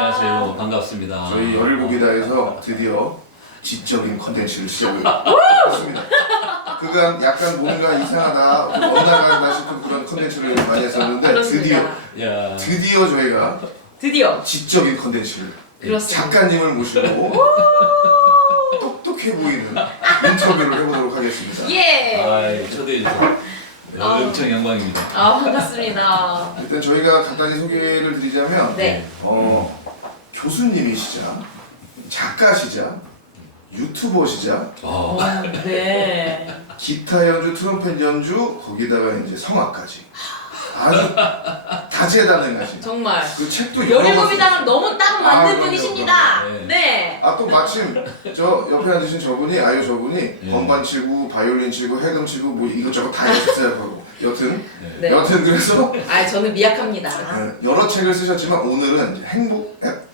안녕하세요. 반갑습니다. 저희 열일곡이다에서 드디어 지적인 컨텐츠를 시작했습니다. 그간 약간 뭔가 이상하다, 좀 엇나간다 싶은 그런 컨텐츠를 많이 했었는데 야. 드디어 저희가 드디어 지적인 컨텐츠를 그렇습니다. 작가님을 모시고 똑똑해 보이는 인터뷰를 해보도록 하겠습니다. 예. 아이, 초대해 주셔서 엄청 영광입니다. 아 반갑습니다. 일단 저희가 간단히 소개를 드리자면 네. 교수님이시자 작가시자 유튜버시자 어, 네. 기타 연주, 트럼펫 연주, 거기다가 이제 성악까지 아주 다재다능하신. 정말 그 책도 열일곱이랑은 너무 딱 맞는 그럼요, 분이십니다. 그럼요. 네. 또 마침 저 옆에 앉으신 저분이 저분이 예. 건반 치고 바이올린 치고 헤금 치고 뭐 이것저것 다 했어요 하고 여튼 네. 여튼 그래서 아 저는 미약합니다. 여러 책을 쓰셨지만 오늘은 이제 행복 앳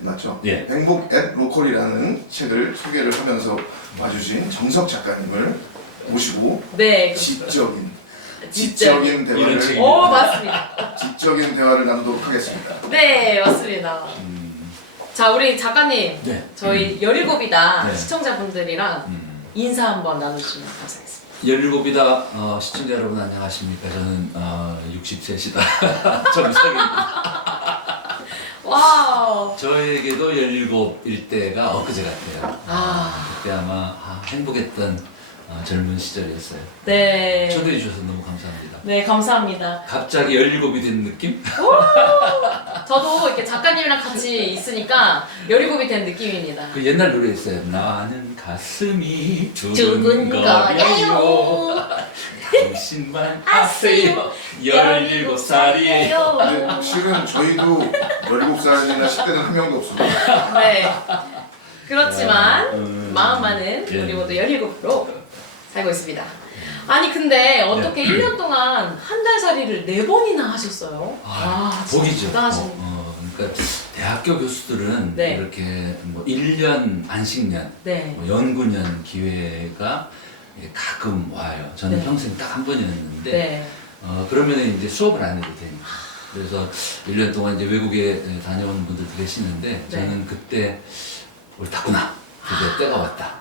맞죠? 예. 행복 앳 로컬이라는 책을 소개를 하면서 와주신 정석 작가님을 모시고 네. 지적인 이런 책입니다. 대화를 오 맞습니다. 지적인 대화를 나누도록 하겠습니다. 네 맞습니다. 자 우리 작가님 네. 저희 열일곱이다 네. 시청자분들이랑 인사 한번 나눠주시면 감사하겠습니다. 17이다 시청자 여러분 안녕하십니까? 저는 60세시다. 정석입니다. 와우. 저에게도 17일 때가 엊그제 같아요. 그때 아마 행복했던 젊은 시절이었어요. 네. 초대해 주셔서 너무 감사합니다. 네 감사합니다. 갑자기 17이 된 느낌? 저도 이렇게 작가님이랑 같이 있으니까 열일곱이 된 느낌입니다. 그 옛날 노래 있어요. 나는 가슴이 죽은 거예요. 당신만 아세요. 17살이에요. 근데 실은 저희도 17살이나 10대는 한 명도 없어요. 네. 그렇지만 마음만은 예. 우리 모두 17으로 살고 있습니다. 아니 근데 어떻게 1년 동안 한 달 살이를 4번이나 하셨어요? 복이죠. 대단하신. 그러니까 대학교 교수들은 네. 이렇게 뭐 1년 안식년, 네. 뭐 연구년 기회가 가끔 와요. 저는 네. 평생 딱 한 번이었는데 네. 그러면 이제 수업을 안 해도 되니까. 그래서 1년 동안 이제 외국에 다녀온 분들도 계시는데 저는 그때 옳다구나. 드디어 때가 왔다.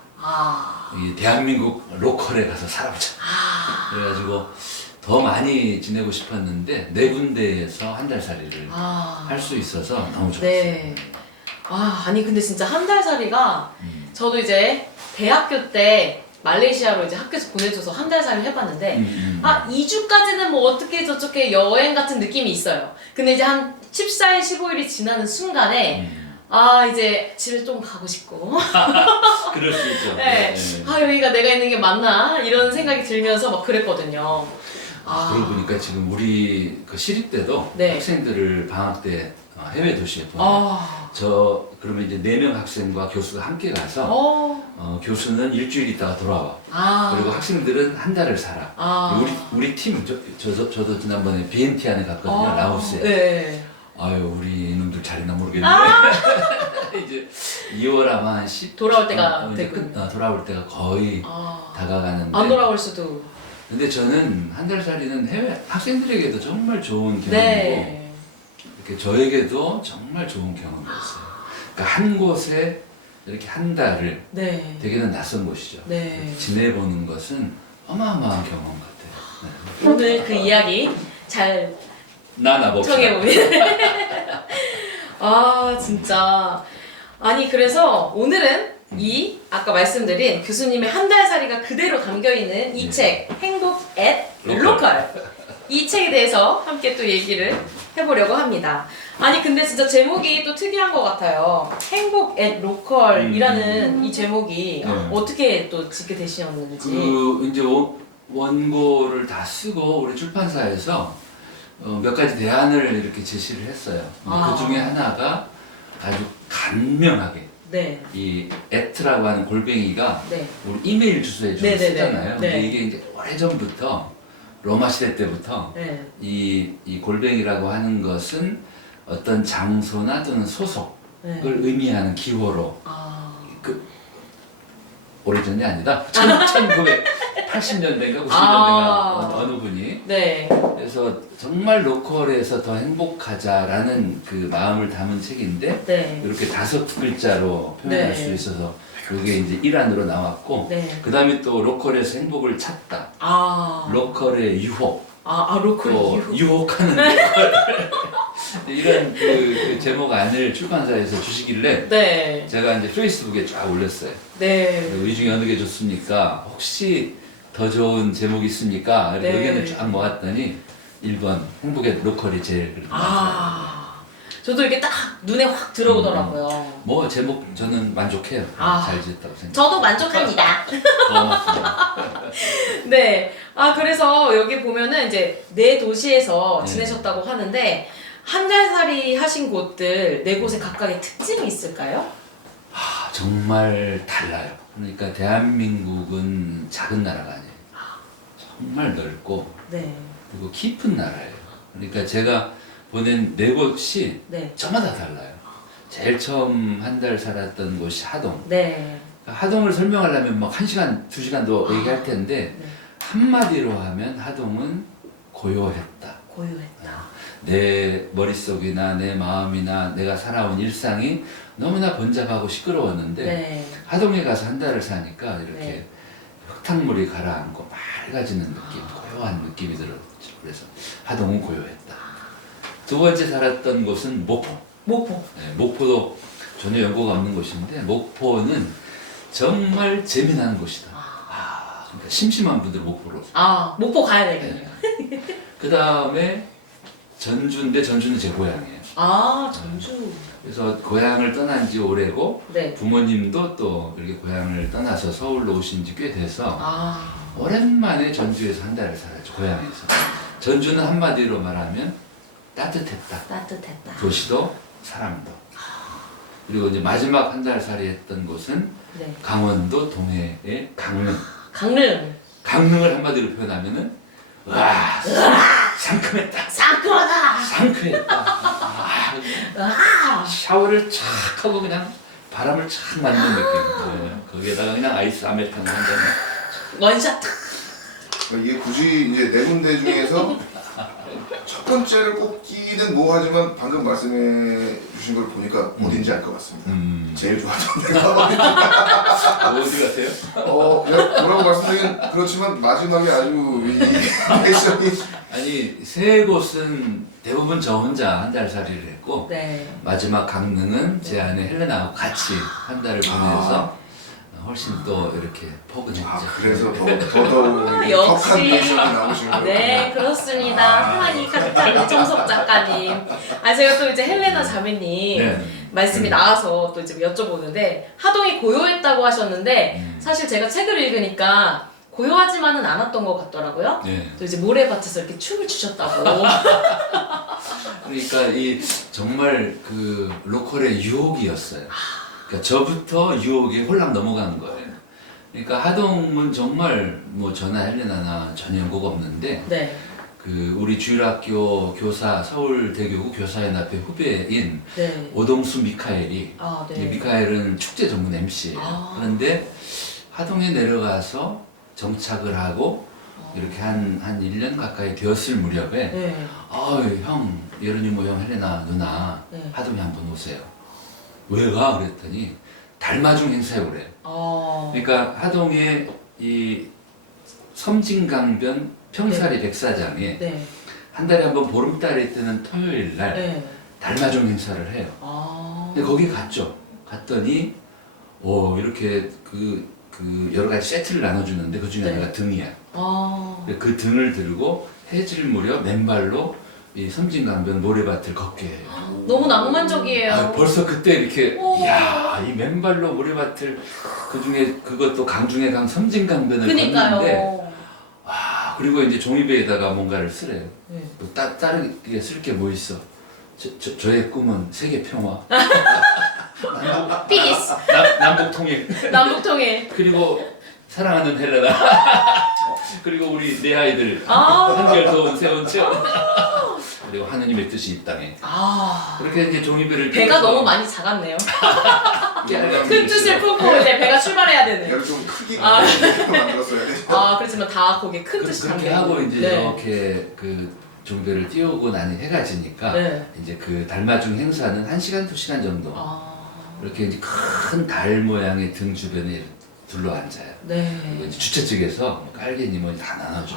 이 대한민국 로컬에 가서 살아보자. 그래가지고 더 많이 지내고 싶었는데 4군데에서 한 달 살이를 할 수 있어서 너무 좋았어요. 네. 아니 근데 진짜 한 달 살이가 저도 이제 대학교 때 말레이시아로 이제 학교에서 보내줘서 한 달 살이 해봤는데 2주까지는 뭐 어떻게 저렇게 여행 같은 느낌이 있어요. 근데 이제 한 14일, 15일이 지나는 순간에 이제 집에 좀 가고 싶고 그럴 수 있죠. 네. 여기가 내가 있는 게 맞나 이런 생각이 들면서 막 그랬거든요. 그러고 보니까 지금 우리 그 시립 때도 네. 학생들을 방학 때 해외 도시에 보내요. 그러면 이제 4명 학생과 교수가 함께 가서 교수는 일주일 있다가 돌아와. 그리고 학생들은 한 달을 살아. 우리 팀 저도 지난번에 비엔티안에 갔거든요. 라오스에. 네. 우리 이놈들 잘했나 모르겠는데 이제 2월 아마 한 10. 돌아올 때가 이제 됐군. 돌아올 때가 거의 다가가는데. 안 돌아올 수도. 근데 저는 한 달 살이는 해외 학생들에게도 정말 좋은 경험이고 네. 이렇게 저에게도 정말 좋은 경험이었어요. 그러니까 한 곳에 이렇게 한 달을 네. 되게는 낯선 곳이죠. 네. 지내보는 것은 어마어마한 경험 같아요. 네. 오늘 그 이야기 잘 나눠봅시다. 청해봅니다. 진짜. 아니 그래서 오늘은 이 아까 말씀드린 교수님의 한 달 살이가 그대로 담겨있는 이 책 행복 앳 로컬 이 책에 대해서 함께 또 얘기를 해보려고 합니다. 아니 근데 진짜 제목이 또 특이한 것 같아요. 행복 앳 로컬이라는 이 제목이 어떻게 또 짓게 되셨는지. 이제 원고를 다 쓰고 우리 출판사에서 몇 가지 대안을 이렇게 제시를 했어요. 그 중에 하나가 아주 간명하게 이 에트라고 하는 골뱅이가 우리 이메일 주소에 좀 쓰잖아요. 근데 이게 이제 오래전부터 로마 시대 때부터 이 골뱅이라고 하는 것은 어떤 장소나 또는 소속을 의미하는 기호로 오래전이 아니다. 1980 80년대인가 90년대인가 어느 분이. 네. 그래서 정말 로컬에서 더 행복하자라는 그 마음을 담은 책인데 네. 이렇게 5글자로 표현할 네. 수 있어서 그게 이제 일환으로 나왔고 네. 그 다음에 또 로컬에서 행복을 찾다. 아. 로컬의 유혹. 로컬 또 이후. 유혹하는 로컬. 이런 그 제목 안을 출판사에서 주시길래 네. 제가 이제 페이스북에 쫙 올렸어요. 네. 이 중에 어느 게 좋습니까? 혹시 더 좋은 제목이 있습니까? 이렇게 네. 의견을 쫙 모았더니 1번 행복의 로컬이 제일 그렇게 저도 이게 딱 눈에 확 들어오더라고요. 뭐 제목 저는 만족해요. 잘 지었다고 생각해요. 저도 만족합니다. 고맙습니다. 네. 그래서 여기 보면은 이제 네 도시에서 네. 지내셨다고 하는데 한 달 살이 하신 곳들 네 곳에 각각의 특징이 있을까요? 정말 달라요. 그러니까 대한민국은 작은 나라가 아니에요. 정말 넓고 네. 그리고 깊은 나라예요. 그러니까 제가 보낸 네 곳이 네. 저마다 달라요. 제일 처음 한 달 살았던 곳이 하동. 네. 하동을 설명하려면 막 1시간, 2시간도 얘기할 텐데 네. 한마디로 하면 하동은 고요했다. 고요했다. 내 머릿속이나 내 마음이나 내가 살아온 일상이 너무나 번잡하고 시끄러웠는데 네. 하동에 가서 한 달을 사니까 이렇게 네. 흙탕물이 가라앉고 맑아지는 느낌, 고요한 느낌이 들었죠. 그래서 하동은 고요했다. 두 번째 살았던 곳은 목포. 목포. 네, 목포도 전혀 연고가 없는 곳인데 목포는 정말 재미난 곳이다. 그러니까 심심한 분들 목포로. 목포 가야 되겠네요. 그 다음에 전주인데 전주는 제 고향이에요. 전주. 그래서 고향을 떠난 지 오래고 네. 부모님도 또 이렇게 고향을 떠나서 서울로 오신 지 꽤 돼서 오랜만에 전주에서 한 달을 살았죠. 고향에서. 전주는 한마디로 말하면 따뜻했다. 따뜻했다. 도시도 사람도. 그리고 이제 마지막 한 달 살이 했던 곳은 네. 강원도 동해의 강릉. 강릉. 강릉을 한마디로 표현하면은 와 상큼했다. 상큼하다. 상쾌했다. 샤워를 착 하고 그냥 바람을 착 맞는 느낌. 네. 거기에다가 그냥 아이스 아메리카노 한 잔. 원샷. 이게 굳이 이제 네 군데 중에서 첫 번째를 꼽기는 뭐하지만 방금 말씀해 주신 걸 보니까 어딘지 알 것 같습니다. 제일 좋아하던 데가 어디 가세요? 그냥 뭐라고 말씀드리긴 그렇지만 마지막에 아주 이 패션이 아니 세 곳은 대부분 저 혼자 한 달 살이를 했고 네. 마지막 강릉은 제 아내 헬레나하고 같이 한 달을 보내서 훨씬 또 이렇게 포근했죠. 그래서 더더욱 역시. 턱한 패션이 나오신 거예요. 네, 그렇습니다. 사랑이 가득한 우리 정석 작가님. 제가 또 이제 헬레나 자매님 네. 말씀이 나와서 또 이제 여쭤보는데 하동이 고요했다고 하셨는데 사실 제가 책을 읽으니까 고요하지만은 않았던 것 같더라고요. 네. 또 이제 모래밭에서 이렇게 춤을 추셨다고. 그러니까 이 정말 그 로컬의 유혹이었어요. 그러니까 저부터 유혹이 홀랑 넘어간 거예요. 그러니까 하동은 정말 뭐 저나 헬레나나 전혀 연고가 없는데 네. 그 우리 주일학교 교사 서울대교구 교사연합회 후배인 네. 오동수 미카엘이 네. 이 미카엘은 축제 전문 MC예요. 그런데 하동에 내려가서 정착을 하고 이렇게 한 1년 가까이 되었을 무렵에 네. 형 예루니모 형 헬레나 누나 네. 하동에 한번 오세요. 왜 가? 그랬더니 달마중 행사에 오래요. 그러니까 하동에 이 섬진강변 평사리 백사장에 네. 한 달에 한 번 보름달이 뜨는 토요일 날 네. 달마중 행사를 해요. 근데 거기 갔죠. 갔더니 이렇게 그 여러 가지 세트를 나눠주는데 그 중에 네. 하나가 등이야. 그 등을 들고 해질 무렵 맨발로 이 섬진강변 모래밭을 걷게 해요. 너무 낭만적이에요. 벌써 그때 이렇게 이야 이 맨발로 모래밭을 그 중에 그것도 강 중에 강 섬진강변을 걷는데 그니까요. 그리고 이제 종이배에다가 뭔가를 쓰래요. 네. 뭐 다른 게 쓸 게 뭐 있어? 저의 꿈은 세계 평화. 피스. 남북 통일. 남북 통일. 그리고 사랑하는 헬레나. 그리고 우리 네 아이들 한결 더운 새운 체험. 그리고 하느님의 뜻이 이 땅에. 그렇게 이제 종이배를 배가 펴서 너무 많이 작았네요. 큰 뜻을 품고 이제 배가 출발해야 되는. 배를 좀 크게 아. 만들었어야 돼. 그렇지만 다 거기에 큰 뜻이 그렇게 담겨 하고 있는. 이제 네. 이렇게 그 종교를 띄우고 나니 해가 지니까 네. 이제 그 달마중 행사는 1시간, 2시간 정도 이렇게 이제 큰 달 모양의 등 주변에 둘러앉아요. 네. 그리고 이제 주최 측에서 깔개니 뭐 다 나눠줘.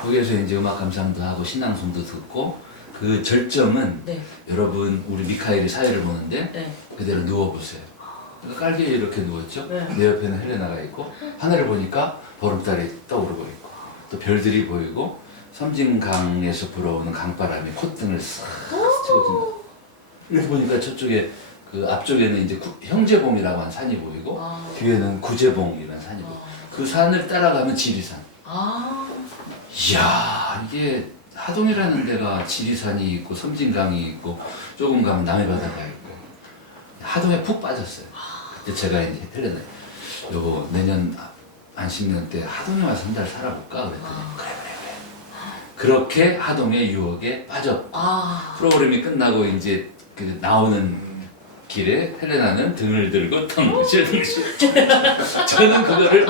거기에서 이제 음악 감상도 하고 신앙송도 듣고 그 절정은 네. 여러분 우리 미카엘이 사회를 보는데 네. 그대로 그대로 누워보세요. 그러니까 깔개에 이렇게 누웠죠. 네. 내 옆에는 헬레나가 있고 하늘을 보니까 보름달이 떠오르고 있고 또 별들이 보이고 섬진강에서 불어오는 강바람이 콧등을 싹 찍어준다. 그래서 보니까 저쪽에 그 앞쪽에는 이제 형제봉이라고 하는 산이 보이고 뒤에는 구제봉이라는 산이 보이고 그 산을 따라가면 지리산. 이야 이게 하동이라는 데가 지리산이 있고 섬진강이 있고 조금 가면 남해바다가 있고 하동에 푹 빠졌어요. 그때 제가 이제 헬레나 여보 내년 안식년 때 하동에 와서 한 달 살아볼까 그랬더니 그래. 그렇게 하동의 유혹에 빠졌고 프로그램이 끝나고 이제 그 나오는 길에 헬레나는 등을 들고 덩실 저는 그거를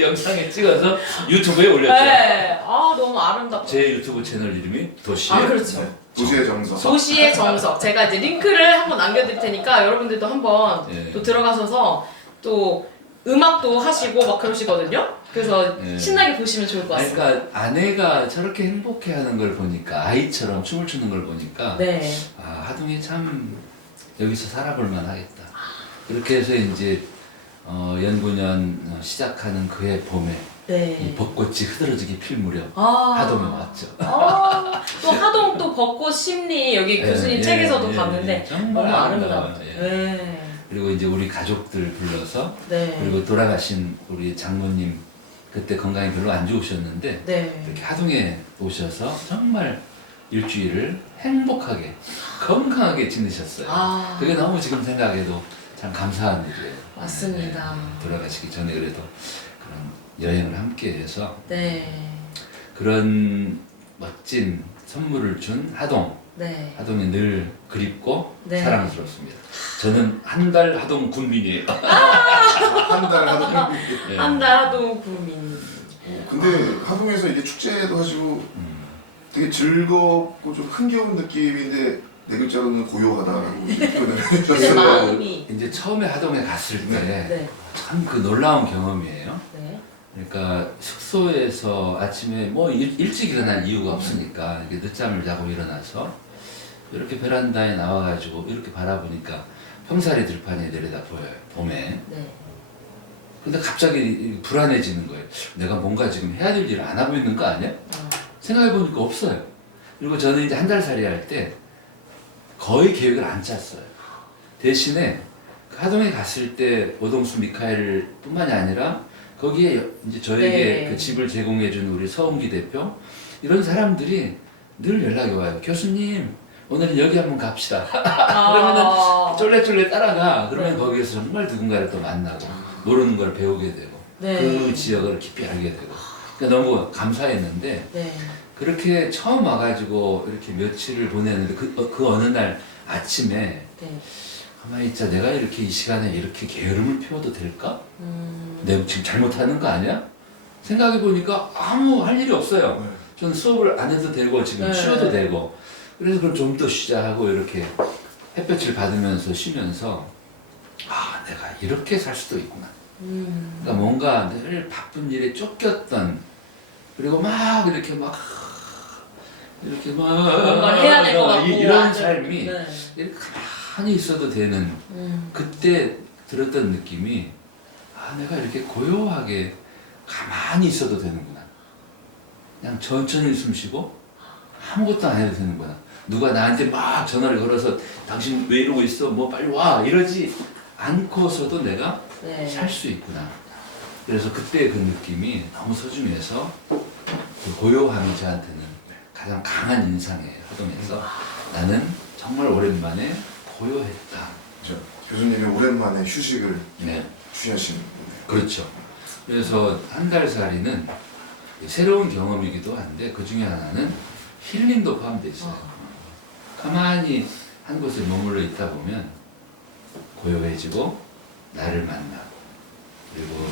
영상에 찍어서 유튜브에 올렸죠. 네. 너무 아름답다. 제 유튜브 채널 이름이 도시. 그렇죠. 도시의 정석. 도시의 정석. 제가 이제 링크를 한번 남겨드릴 테니까 여러분들도 한번 예. 또 들어가셔서 또 음악도 하시고 막 그러시거든요. 그래서 예. 신나게 보시면 좋을 것 같습니다. 그러니까 아내가 저렇게 행복해하는 걸 보니까 아이처럼 춤을 추는 걸 보니까 네. 하동이 참 여기서 살아볼만 하겠다. 그렇게 해서 이제 연구년 시작하는 그해 봄에 네. 이 벚꽃이 흐드러지게 필 무렵 아. 하동에 왔죠. 또 하동 또 벚꽃 심리 여기 교수님 책에서도 봤는데 정말 너무 아름다워요. 아름답죠. 예. 네. 그리고 이제 우리 가족들 불러서 네. 그리고 돌아가신 우리 장모님 그때 건강이 별로 안 좋으셨는데 네. 이렇게 하동에 오셔서 정말 일주일을 행복하게 건강하게 지내셨어요. 그게 너무 지금 생각해도 참 감사한 일이에요. 맞습니다. 돌아가시기 전에 그래도 그런 여행을 함께해서 네. 그런 멋진 선물을 준 하동. 네. 하동이 늘 그립고 네. 사랑스럽습니다. 저는 한 달 하동 군민이에요. 한 달 하동. 예. 한 달 하동 구민. 근데 하동에서 이게 축제도 하시고 되게 즐겁고 좀 흥겨운 느낌인데 네 글자로는 고요하다라고 표현을 근데 해주셨어요. 마음이. 이제 처음에 하동에 갔을 때 네. 참 그 놀라운 경험이에요. 네. 그러니까 숙소에서 아침에 뭐 일찍 일어날 이유가 없으니까 이렇게 늦잠을 자고 일어나서 이렇게 베란다에 나와가지고 이렇게 바라보니까 평사리 들판이 내려다 보여요. 봄에. 네. 근데 갑자기 불안해지는 거예요. 내가 뭔가 지금 해야 될 일을 안 하고 있는 거 아니야? 생각해보니까 없어요. 그리고 저는 이제 한 달 살이 할 때 거의 계획을 안 짰어요. 대신에 하동에 갔을 때 오동수 미카엘 뿐만이 아니라 거기에 이제 저에게 네. 그 집을 제공해준 우리 서은기 대표 이런 사람들이 늘 연락이 와요. 교수님 오늘은 여기 한번 갑시다. 그러면은 쫄래쫄래 따라가. 그러면 네. 거기에서 정말 누군가를 또 만나고 모르는 걸 배우게 되고 네. 그 지역을 깊이 알게 되고 그러니까 너무 감사했는데 네. 그렇게 처음 와가지고 이렇게 며칠을 보냈는데 그 어느 날 아침에 네. 가만히 있자 내가 이렇게 이 시간에 이렇게 게으름을 피워도 될까? 내가 지금 잘못하는 거 아니야? 생각해보니까 아무 할 일이 없어요. 저는 수업을 안 해도 되고 지금 네. 쉬어도 되고 그래서 그럼 좀 더 쉬자 하고 이렇게 햇볕을 받으면서 쉬면서 내가 이렇게 살 수도 있구나. 그러니까 뭔가 늘 바쁜 일에 쫓겼던 그리고 막 이렇게 막 뭔가 해야 될 것 같고 이런 삶이 네. 이렇게 가만히 있어도 되는 그때 들었던 느낌이 내가 이렇게 고요하게 가만히 있어도 되는구나. 그냥 천천히 숨 쉬고 아무것도 안 해도 되는구나. 누가 나한테 막 전화를 걸어서 당신 왜 이러고 있어? 뭐 빨리 와 이러지 않고서도 내가 네. 살 수 있구나. 그래서 그때 그 느낌이 너무 소중해서 그 고요함이 저한테는 가장 강한 인상이에요. 하동에서 나는 정말 오랜만에 고요했다. 그렇죠. 교수님이 오랜만에 휴식을 네, 취하신 그렇죠. 그래서 한 달 살이는 새로운 경험이기도 한데 그 중에 하나는 힐링도 포함되어 있어요. 가만히 한 곳에 머물러 있다 보면 고요해지고 나를 만나 그리고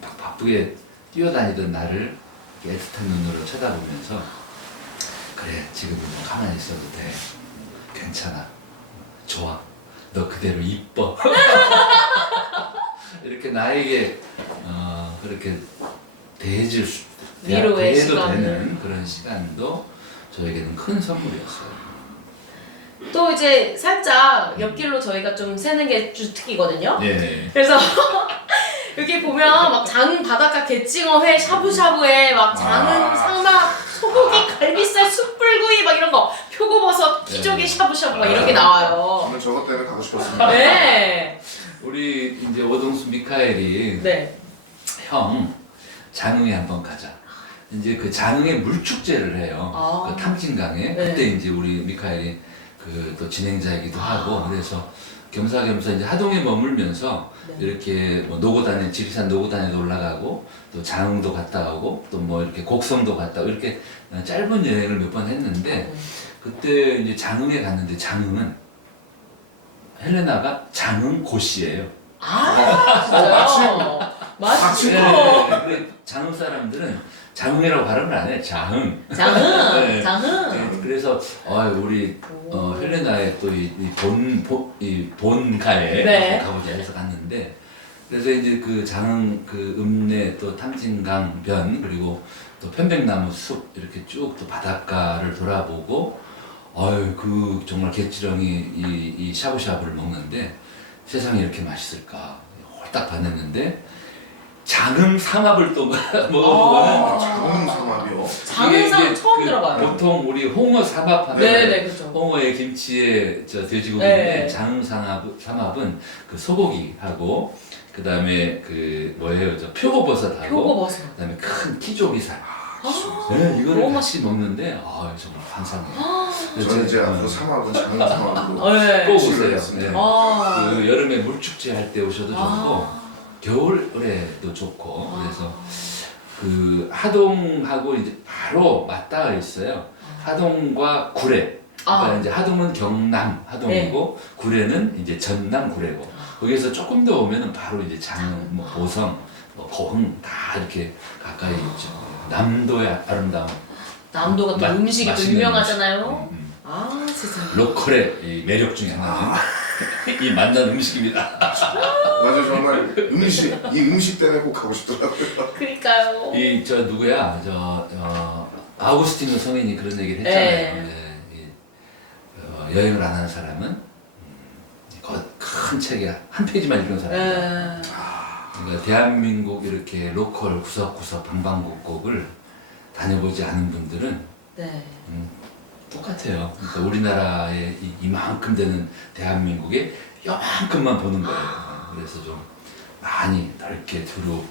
막 바쁘게 뛰어다니던 나를 이렇게 애틋한 눈으로 쳐다보면서 그래 지금은 뭐 가만히 있어도 돼 괜찮아 좋아 너 그대로 이뻐 이렇게 나에게 그렇게 대해줄 수 위로의 대해도 시간을. 되는 그런 시간도 저에게는 큰 선물이었어요. 또 이제 살짝 옆길로 저희가 좀 새는 게 주특기거든요. 예. 그래서 여기 보면 막 장흥 바닷가 게징어회 샤브샤브에 막 장흥 상막 소고기 갈비살 숯불구이 막 이런 거 표고버섯 키조개 샤브샤브 막 이런 게 나와요. 저는 저것 때문에 가고 싶었습니다. 네. 우리 이제 오동수 미카엘이 네. 형 장흥에 한번 가자. 이제 그 장흥에 물축제를 해요. 아. 그 탐진강에 네. 그때 이제 우리 미카엘이 그 또 진행자이기도 하고 그래서 겸사겸사 이제 하동에 머물면서 네. 이렇게 뭐 노고단에 지리산 노고단에도 올라가고 또 장흥도 갔다 오고 또 뭐 이렇게 곡성도 갔다 오고 이렇게 짧은 여행을 몇 번 했는데 그때 이제 장흥에 갔는데 장흥은 헬레나가 장흥 고씨예요. 아, 진짜요? 마침. 맞죠. 네, 장흥 사람들은 장흥이라고 발음을 안 해. 장흥. 장흥, 네. 장흥. 네, 그래서 우리 헬레나의 또 이 본가에 네. 가보자 해서 갔는데 그래서 이제 그 장흥 그 읍내 또 탐진강 변 그리고 또 편백나무 숲 이렇게 쭉 또 바닷가를 돌아보고 그 정말 갯지렁이 이 샤브샤브를 먹는데 세상에 이렇게 맛있을까 홀딱 반했는데 장흥 삼합을 또 먹어보고는 장흥 삼합이요. 장흥삼 처음 그 들어봐요. 보통 우리 홍어 삼합하면 네네, 그죠. 홍어에 김치에 저 돼지고기인데 네. 장흥 삼합은 그 소고기하고 그 다음에 그 뭐예요 저 표고버섯하고 표고버섯. 그 다음에 큰 키조기살. 아, 네, 이거를 너무 같이 먹는데 정말 환상해요. 저는 이제 앞으로 삼합은 장흥 삼합으로 네. 꼭 시도를 오세요. 했습니다. 네. 아. 그 여름에 물축제 할 때 오셔도 좋고 아. 겨울에도 좋고 그래서 그 하동하고 이제 바로 맞닿아 있어요. 하동과 구례. 그러니까 아. 이제 하동은 경남 하동이고 구례는 이제 전남 구례고 거기에서 조금 더 오면은 바로 이제 장흥, 뭐 보성, 뭐 고흥 다 이렇게 가까이 있죠. 남도의 아름다운 남도가 또 맛- 음식이 또 맛있는 유명하잖아요. 음식. 아, 세상에. 로컬의 이 매력 중에 하나는 이 만난 음식입니다. 맞아요. 정말 이 음식 때문에 꼭 가고 싶더라고요. 그니까요. 이 저 누구야 아우구스티노 성인이 그런 얘기를 했잖아요. 네, 여행을 안 하는 사람은 큰 책에 한 페이지만 읽은 사람이다. 네. 그러니까 대한민국 이렇게 로컬 구석구석 방방곡곡을 다녀보지 않은 분들은 네. 똑같아요. 그러니까 우리나라의 이만큼 되는 대한민국에 요만큼만 보는 거예요. 그래서 좀 많이 넓게 두루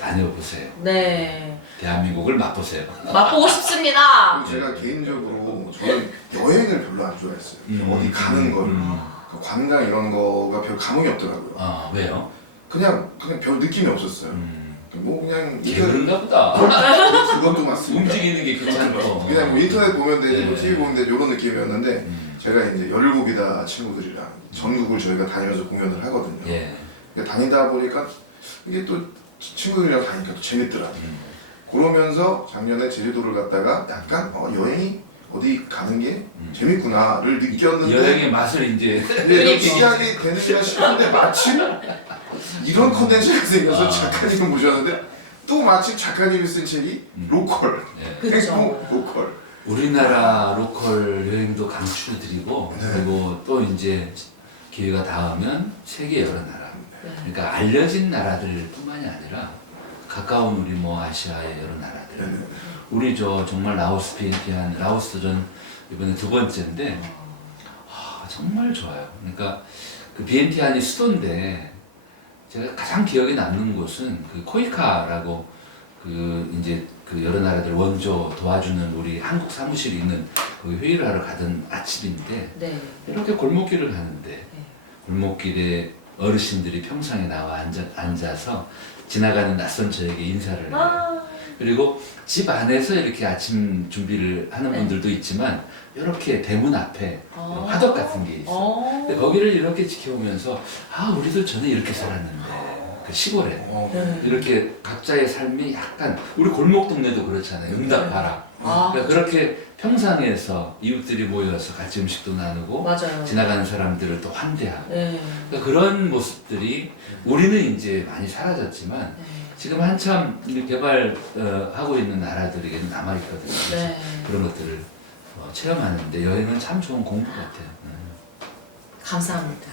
다녀보세요. 네. 대한민국을 맛보세요. 맛보고 싶습니다. 제가 개인적으로 저는 여행을 별로 안 좋아했어요. 어디 가는 걸 그 관광 이런 거가 별 감흥이 없더라고요. 아 왜요? 그냥 별 느낌이 없었어요. 뭐 그냥 게으른가 보다. 그것도 맞습니다. 움직이는 게 귀찮고. 그냥 뭐 인터넷 보면 되지 뭐 네. TV 보면 되지 이런 느낌이었는데 제가 이제 17이다 친구들이랑 전국을 저희가 다니면서 공연을 하거든요. 예. 근데 다니다 보니까 이게 또 친구들이랑 다니까 또 재밌더라고요. 그러면서 작년에 제주도를 갔다가 약간 여행이 어디 가는 게 재밌구나를 느꼈는데 여행의 맛을 이제 근데 시작이 되는가 싶은데 마침 이런 컨텐츠가 생겨서 작가님을 모셨는데 또 마침 작가님이 쓴 책이 로컬 네. 그렇죠. 행복 로컬 우리나라 로컬 여행도 강추드리고 네. 그리고 또 이제 기회가 닿으면 세계 여러 나라 네. 그러니까 알려진 나라들뿐만이 아니라 가까운 우리 뭐 아시아의 여러 나라들 네네. 우리 저 정말 라오스 비엔티안 라오스 전 이번에 2번째인데 정말 좋아요. 그러니까 그 비엔티안이 수도인데 제가 가장 기억에 남는 곳은 그 코이카라고 그 이제 그 여러 나라들 원조 도와주는 우리 한국 사무실이 있는 거기 회의를 하러 가던 아침인데 네. 이렇게 골목길을 가는데 골목길에 어르신들이 평상에 나와 앉아서 지나가는 낯선 저에게 인사를 해요. 그리고 집 안에서 이렇게 아침 준비를 하는 네. 분들도 있지만 이렇게 대문 앞에 아. 화덕 같은 게 있어. 근데 거기를 이렇게 지켜보면서 우리도 전에 이렇게 살았는데 그 시골에 이렇게 각자의 삶이 약간 우리 골목 동네도 그렇잖아요. 응답하라. 그러니까 그렇게 평상에서 이웃들이 모여서 같이 음식도 나누고 맞아요. 지나가는 사람들을 또 환대하고 네. 그러니까 그런 모습들이 우리는 이제 많이 사라졌지만 네. 지금 한참 개발하고 있는 나라들에게는 남아있거든요. 그래서 네. 그런 것들을 체험하는데 여행은 참 좋은 공부 같아요. 감사합니다.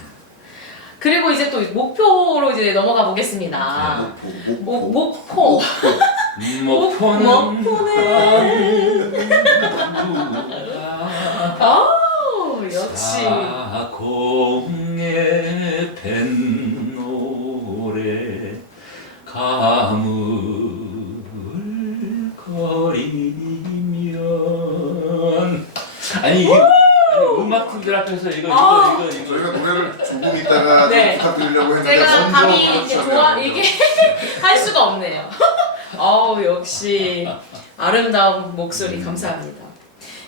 그리고 이제 또 목표로 이제 넘어가 보겠습니다. 목포. 목포는 역시. 사공의 뱃노래 가물거리면 아니 음악팀들 앞에서 이거 저희가 노래를 조금 있다가 네. 부탁드리려고 했는데 제가 먼저 감히 이렇게 그렇잖아요. 이게 할 수가 없네요. 역시 아름다운 목소리 감사합니다.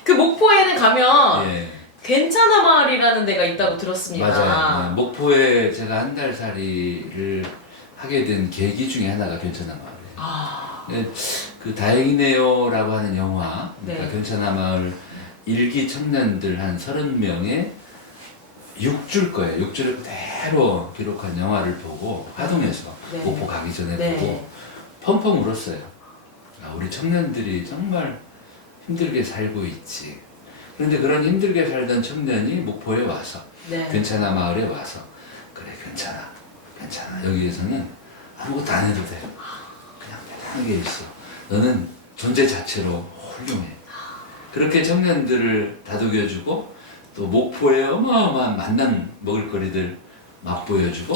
그 목포에는 가면 괜찮아 마을이라는 데가 있다고 들었습니다. 맞아요. 목포에 제가 한 달 살이를 하게 된 계기 중에 하나가 괜찮아 마을이에요. 그 다행이네요라고 하는 영화, 그러니까 괜찮아 마을 일기 청년들 한 30명의 6줄 거예요. 6줄을 그대로 기록한 영화를 보고 화동에서 목포 가기 전에 보고 펑펑 울었어요. 우리 청년들이 정말 힘들게 살고 있지. 그런데 그런 힘들게 살던 청년이 목포에 와서 괜찮아 마을에 와서 그래 괜찮아 여기에서는 아무것도 안 해도 돼. 그냥 편하게 있어. 너는 존재 자체로 훌륭해. 그렇게 청년들을 다독여주고 또 목포의 어마어마한 만난 먹을거리들 맛보여주고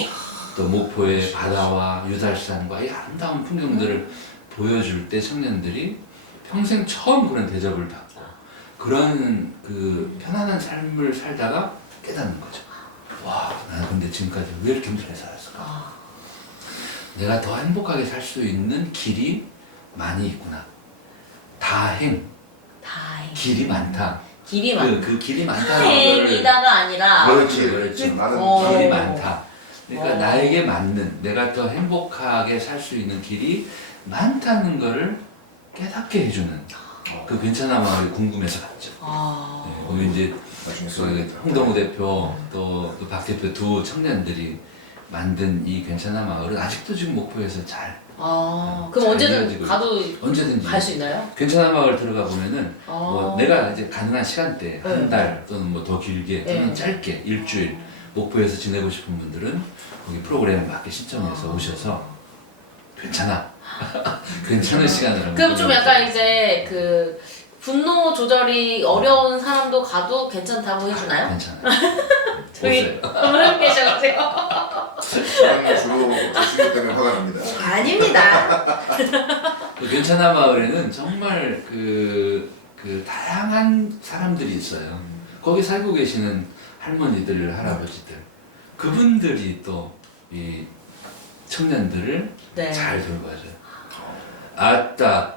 또 목포의 바다와 유달산과 이 아름다운 풍경들을 보여줄 때 청년들이 평생 처음 그런 대접을 받고 그런 그 편안한 삶을 살다가 깨닫는 거죠. 나는 근데 지금까지 왜 이렇게 힘들게 살았을까? 내가 더 행복하게 살 수 있는 길이 많이 있구나. 다행. 길이 많다. 길이 많다. 그 길이 많다는 거를 행이다가 아니라 그렇지. 많은 길이 많다. 그러니까 나에게 맞는 내가 더 행복하게 살 수 있는 길이 많다는 거를 깨닫게 해주는 그 괜찮아 마을이 궁금해서 갔죠. 거기 이제 홍동우 대표 또 박 대표 두 청년들이 만든 이 괜찮아 마을은 아직도 지금 목포에서 잘 그럼 잘 언제든 이어지고 가도 언제든지 갈 수 있나요? 괜찮아 마을 들어가 보면은 뭐 내가 이제 가능한 시간대 한 달 또는 뭐 더 길게 또는 짧게 일주일 목포에서 지내고 싶은 분들은 거기 프로그램에 맞게 신청해서 오셔서 괜찮아 괜찮은 시간을 한번 그럼 좀 보내보세요. 약간 이제 그 분노 조절이 어려운 사람도 가도 괜찮다고 해주나요? 괜찮아. 저희 오세요. 너무 계셔가지고 저는 주로 조심히 때문에 화가 납니다. 아닙니다. 그 괜찮아 마을에는 정말 그 다양한 사람들이 있어요. 거기 살고 계시는 할머니들, 할아버지들 그분들이 또 이 청년들을 잘 돌봐줘요. 아따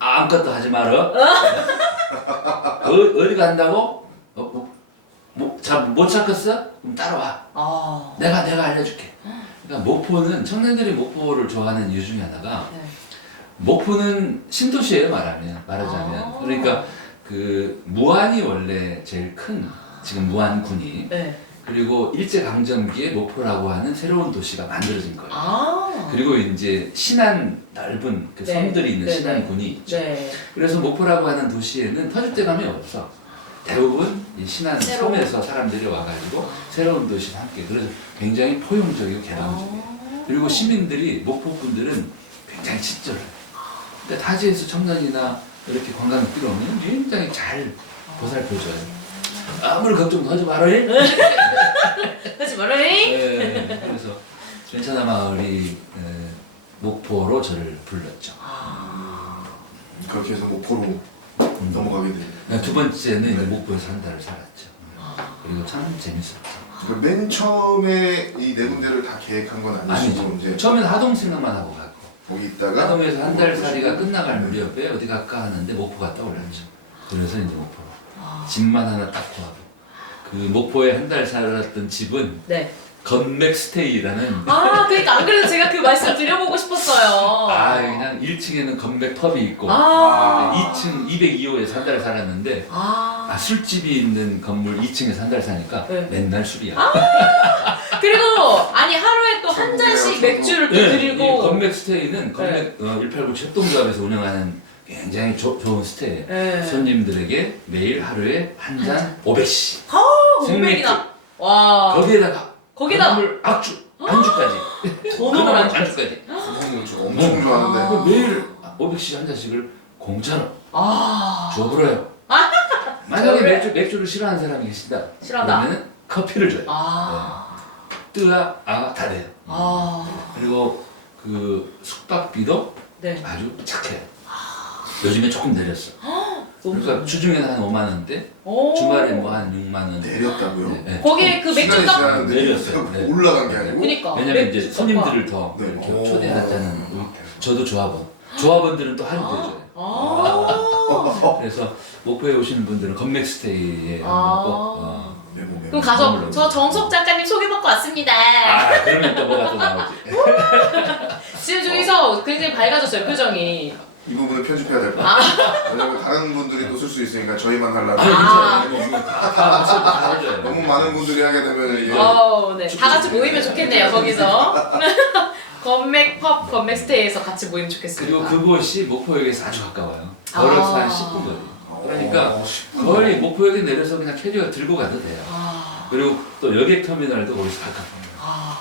아무것도 하지 마라. 어디 간다고? 못 찾겠어? 그럼 따라와. 내가 알려줄게. 그러니까 목포는 청년들이 목포를 좋아하는 이유 중에 하나가 목포는 신도시예요 말하자면. 그러니까 그 무안이 원래 제일 큰 지금 무안군이 그리고 일제강점기에 목포라고 하는 새로운 도시가 만들어진 거예요. 그리고 이제 신안 넓은 그 섬들이 있는 신안군이 있죠. 그래서 목포라고 하는 도시에는 터줏대감이 없어. 대부분 이 신안 섬에서 사람들이 와가지고 새로운 도시와 함께 그래서 굉장히 포용적이고 개방적이에요. 그리고 시민들이 목포 분들은 굉장히 친절해요. 그러니까 타지에서 청년이나 이렇게 관광객 들어오면 굉장히 잘 보살펴줘요. 아무리 걱정도 하지 말아요. 하지 말아요. 그래서 괜찮아 마을이 목포로 저를 불렀죠. 그렇게 해서 목포로 넘어가게 돼요. 두 번째는 이제 목포에서 한 달을 살았죠. 그리고 참 재밌었죠. 그러니까 맨 처음에 이 네 군데를 다 계획한 건 아니시고 아니죠. 이제 처음에는 하동 생각만 하고 갔고 거기 있다가 하동에서 한 달 살이가 끝나갈 무렵에 어디 갈까 하는데 목포가 떠올랐죠. 그래서 이제 목포로. 집만 하나 딱 구하고. 그 목포에 한 달 살았던 집은 네. 건맥 스테이라는 그러니까 안 그래도 제가 그 말씀 드려보고 싶었어요. 그냥 1층에는 건맥 펍이 있고 2층 202호에서 한 달 살았는데 술집이 있는 건물 2층에서 한 달 사니까 네. 맨날 술이야. 그리고 아니 하루에 또 한 잔씩 맥주를 또 이 드리고 건맥 스테이는 건맥 189 협동조합에서 운영하는 굉장히 좋은 스테이. 네. 손님들에게 매일 하루에 한 잔 500씩. 500이나. 와. 거기에다가 거기다 물 악주 안주까지. 돈으로 안주까지. 엄청 좋아하는데 그 매일 500씩 한 잔씩을 공짜로 줘버려요. 만약에 맥주를 싫어하는 사람이 계신다. 싫어한다. 그러면 커피를 줘요. 뜨아 다 돼요. 그리고 그 숙박비도 네. 아주 착해요. 요즘에 조금 내렸어. 그러니까 주중에는 한 5만 원대, 주말에 뭐 한 6만 원. 내렸다고요? 네. 거기에 그 시간이 맥주값 지났는데 내렸어요. 네. 올라간 게 아니고 그니까 왜냐면 이제 맥주값과. 손님들을 더 네. 이렇게 오. 초대하자는 저도 조합원들은 또 할인도 해줘요. 그래서 목포에 오시는 분들은 건맥 스테이에 한번 꼭 그럼 가서 저 정석 작가님 소개받고 왔습니다. 그러면 또 뭐가 또 나오지. 지금 저기서 굉장히 밝아졌어요 표정이. 이 부분은 편집해야 될 것 같아요. 왜냐면 다른 분들이 또 쓸 수 있으니까 저희만 하려고 다 해줘요. 너무 많은 분들이 하게 되면 이게 네. 다 같이 모이면 좋겠네요 거기서. 건맥 펍, 건맥 스테이에서 같이 모이면 좋겠습니다. 그리고 그곳이 목포역에서 아주 가까워요. 걸어서 한 10분 거리. 그러니까 10분. 거의 목포역에 내려서 그냥 캐리어 들고 가도 돼요. 그리고 또 여객터미널도 거기서 가깝고.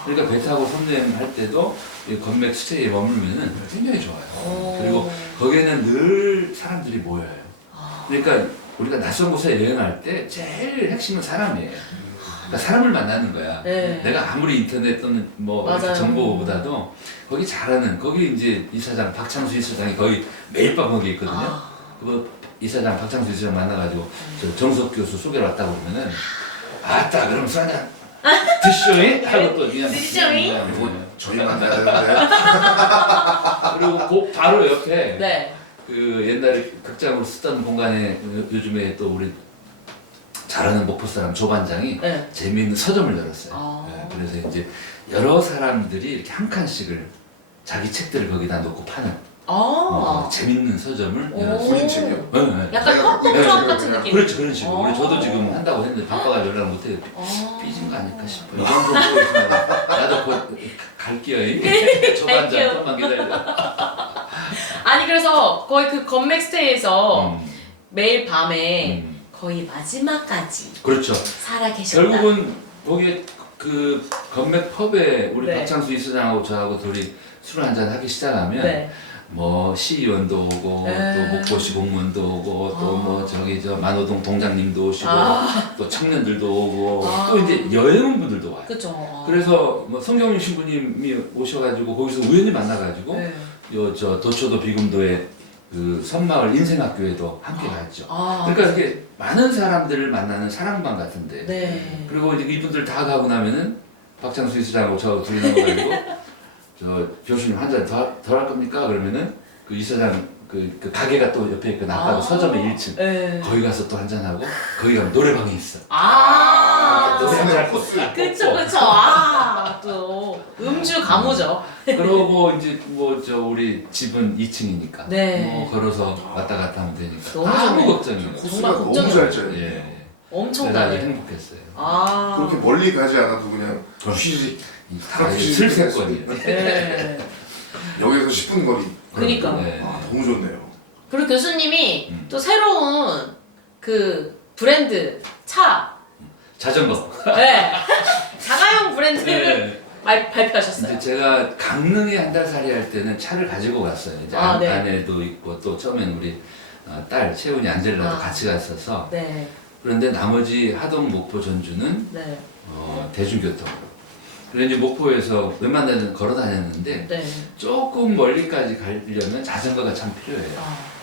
그러니까 배 타고 섬여행 할 때도 이 건맥 스테이에 머물면은 굉장히 좋아요. 그리고 거기에는 늘 사람들이 모여요. 그러니까 우리가 낯선 곳에 여행할 때 제일 핵심은 사람이에요. 그러니까 사람을 만나는 거야. 네. 내가 아무리 인터넷 또는 뭐 이렇게 맞아요. 정보보다도 거기 잘하는 거기 이제 이사장 박창수 이사장이 거의 매일 밤 거기 있거든요. 그 이사장 박창수 이사장 만나가지고 저 정석 교수 소개를 왔다고 그러면은 아따 그럼 술 한잔 드시죠잉? 하고 또 그냥 드시죠잉? 이거 저희 만나야 되는데 그리고 그 바로 옆에 네. 그 옛날에 극장으로 쓰던 공간에 요즘에 또 우리 잘하는 목포 사람 조반장이 네. 재미있는 서점을 열었어요. 네, 그래서 이제 여러 사람들이 이렇게 한 칸씩을 자기 책들을 거기다 놓고 파는 재밌는 서점을 열었어요. 본인 책이요? 네, 네. 약간 협동 같은 느낌. 그렇죠, 그런 식으로. 우리 저도 지금 한다고 했는데 바빠가 연락 못해요. 삐진 거 아닐까 싶어요. 이 정도 보고 있으면 나도 곧 갈게요. 조반장 좀만 기다려. 아니 그래서 거의 그 건맥 스테이에서 매일 밤에 거의 마지막까지 그렇죠. 살아 계셨다. 결국은 거기에 그 건맥 펍에 우리 네. 박창수 이사장하고 저하고 둘이 술 한잔 하기 시작하면 네. 뭐 시의원도 오고 네. 또 목포시 공무원도 오고 또 뭐 저기 저 만호동 동장님도 오시고 또 청년들도 오고 또 이제 여행 분들도 와요. 그렇죠. 그래서 뭐 성경윤 신부님이 오셔가지고 거기서 우연히 만나가지고 네. 요 저 도초도 비금도의 그 선마을 인생학교에도 함께 갔죠. 그러니까 이렇게 많은 사람들을 만나는 사랑방 같은데. 네. 그리고 이제 이분들 다 가고 나면은 박창수 이사장하고 저하고 둘이 남아가지고 저 교수님 한 잔 더 할 겁니까? 그러면은 그 이사장 그 가게가 또 옆에 있거든. 아까도 서점의 1층. 네. 거기 가서 또 한잔 하고 거기 가면 노래방이 있어. 노래 한잔 코스. 그쵸. 또 음주 가무죠. 그러고 이제 뭐 저 우리 집은 2층이니까 네. 뭐 걸어서 왔다 갔다 하면 되니까 너무 아무 좋네요. 걱정이 없어. 코스가 정말 너무 걱정이 잘 없죠. 짜요. 예. 엄청 내가 아주 다르요. 행복했어요. 그렇게 멀리 가지 않아도 그냥 휴식 다 슬슬거리. 네. 여기서 10분 거리. 그니까. 네. 너무 좋네요. 그리고 교수님이 또 새로운 그 브랜드 차, 자전거. 네. 자가용 브랜드를 네. 발표하셨어요. 이제 제가 강릉에 한 달 살이 할 때는 차를 가지고 갔어요. 이제 네. 아내도 있고 또 처음엔 우리 딸 채훈이 안젤라도 같이 갔어서. 네. 그런데 나머지 하동, 목포, 전주는 네. 대중교통으로. 그래서 이제 목포에서 웬만한 데는 걸어 다녔는데 네. 조금 멀리까지 가려면 자전거가 참 필요해요.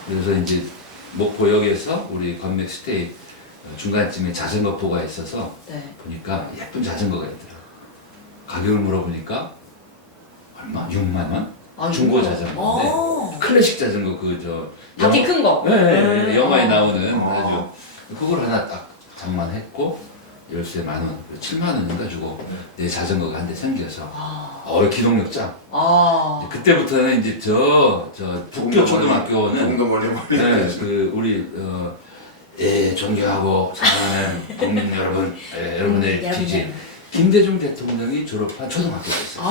그래서 이제 목포역에서 우리 건맥 스테이 중간쯤에 자전거포가 있어서 네. 보니까 예쁜 자전거가 있더라고요. 가격을 물어보니까 얼마? 6만 원? 중고 자전거인데 어. 클래식 자전거 그저 바퀴 큰 거. 네, 영화에 나오는 아주 그걸 하나 딱 장만했고 열쇠 10,000원, 70,000원인가 주고 내 자전거가 한 대 생겨서 기동력 짱. 그때부터는 이제 저 북교 초등학교는 조금 더 멀리 네, 그 우리 존경하고 사랑하는 국민 여러분, 여러분의 TJ 김대중 대통령이 졸업한 초등학교였어요.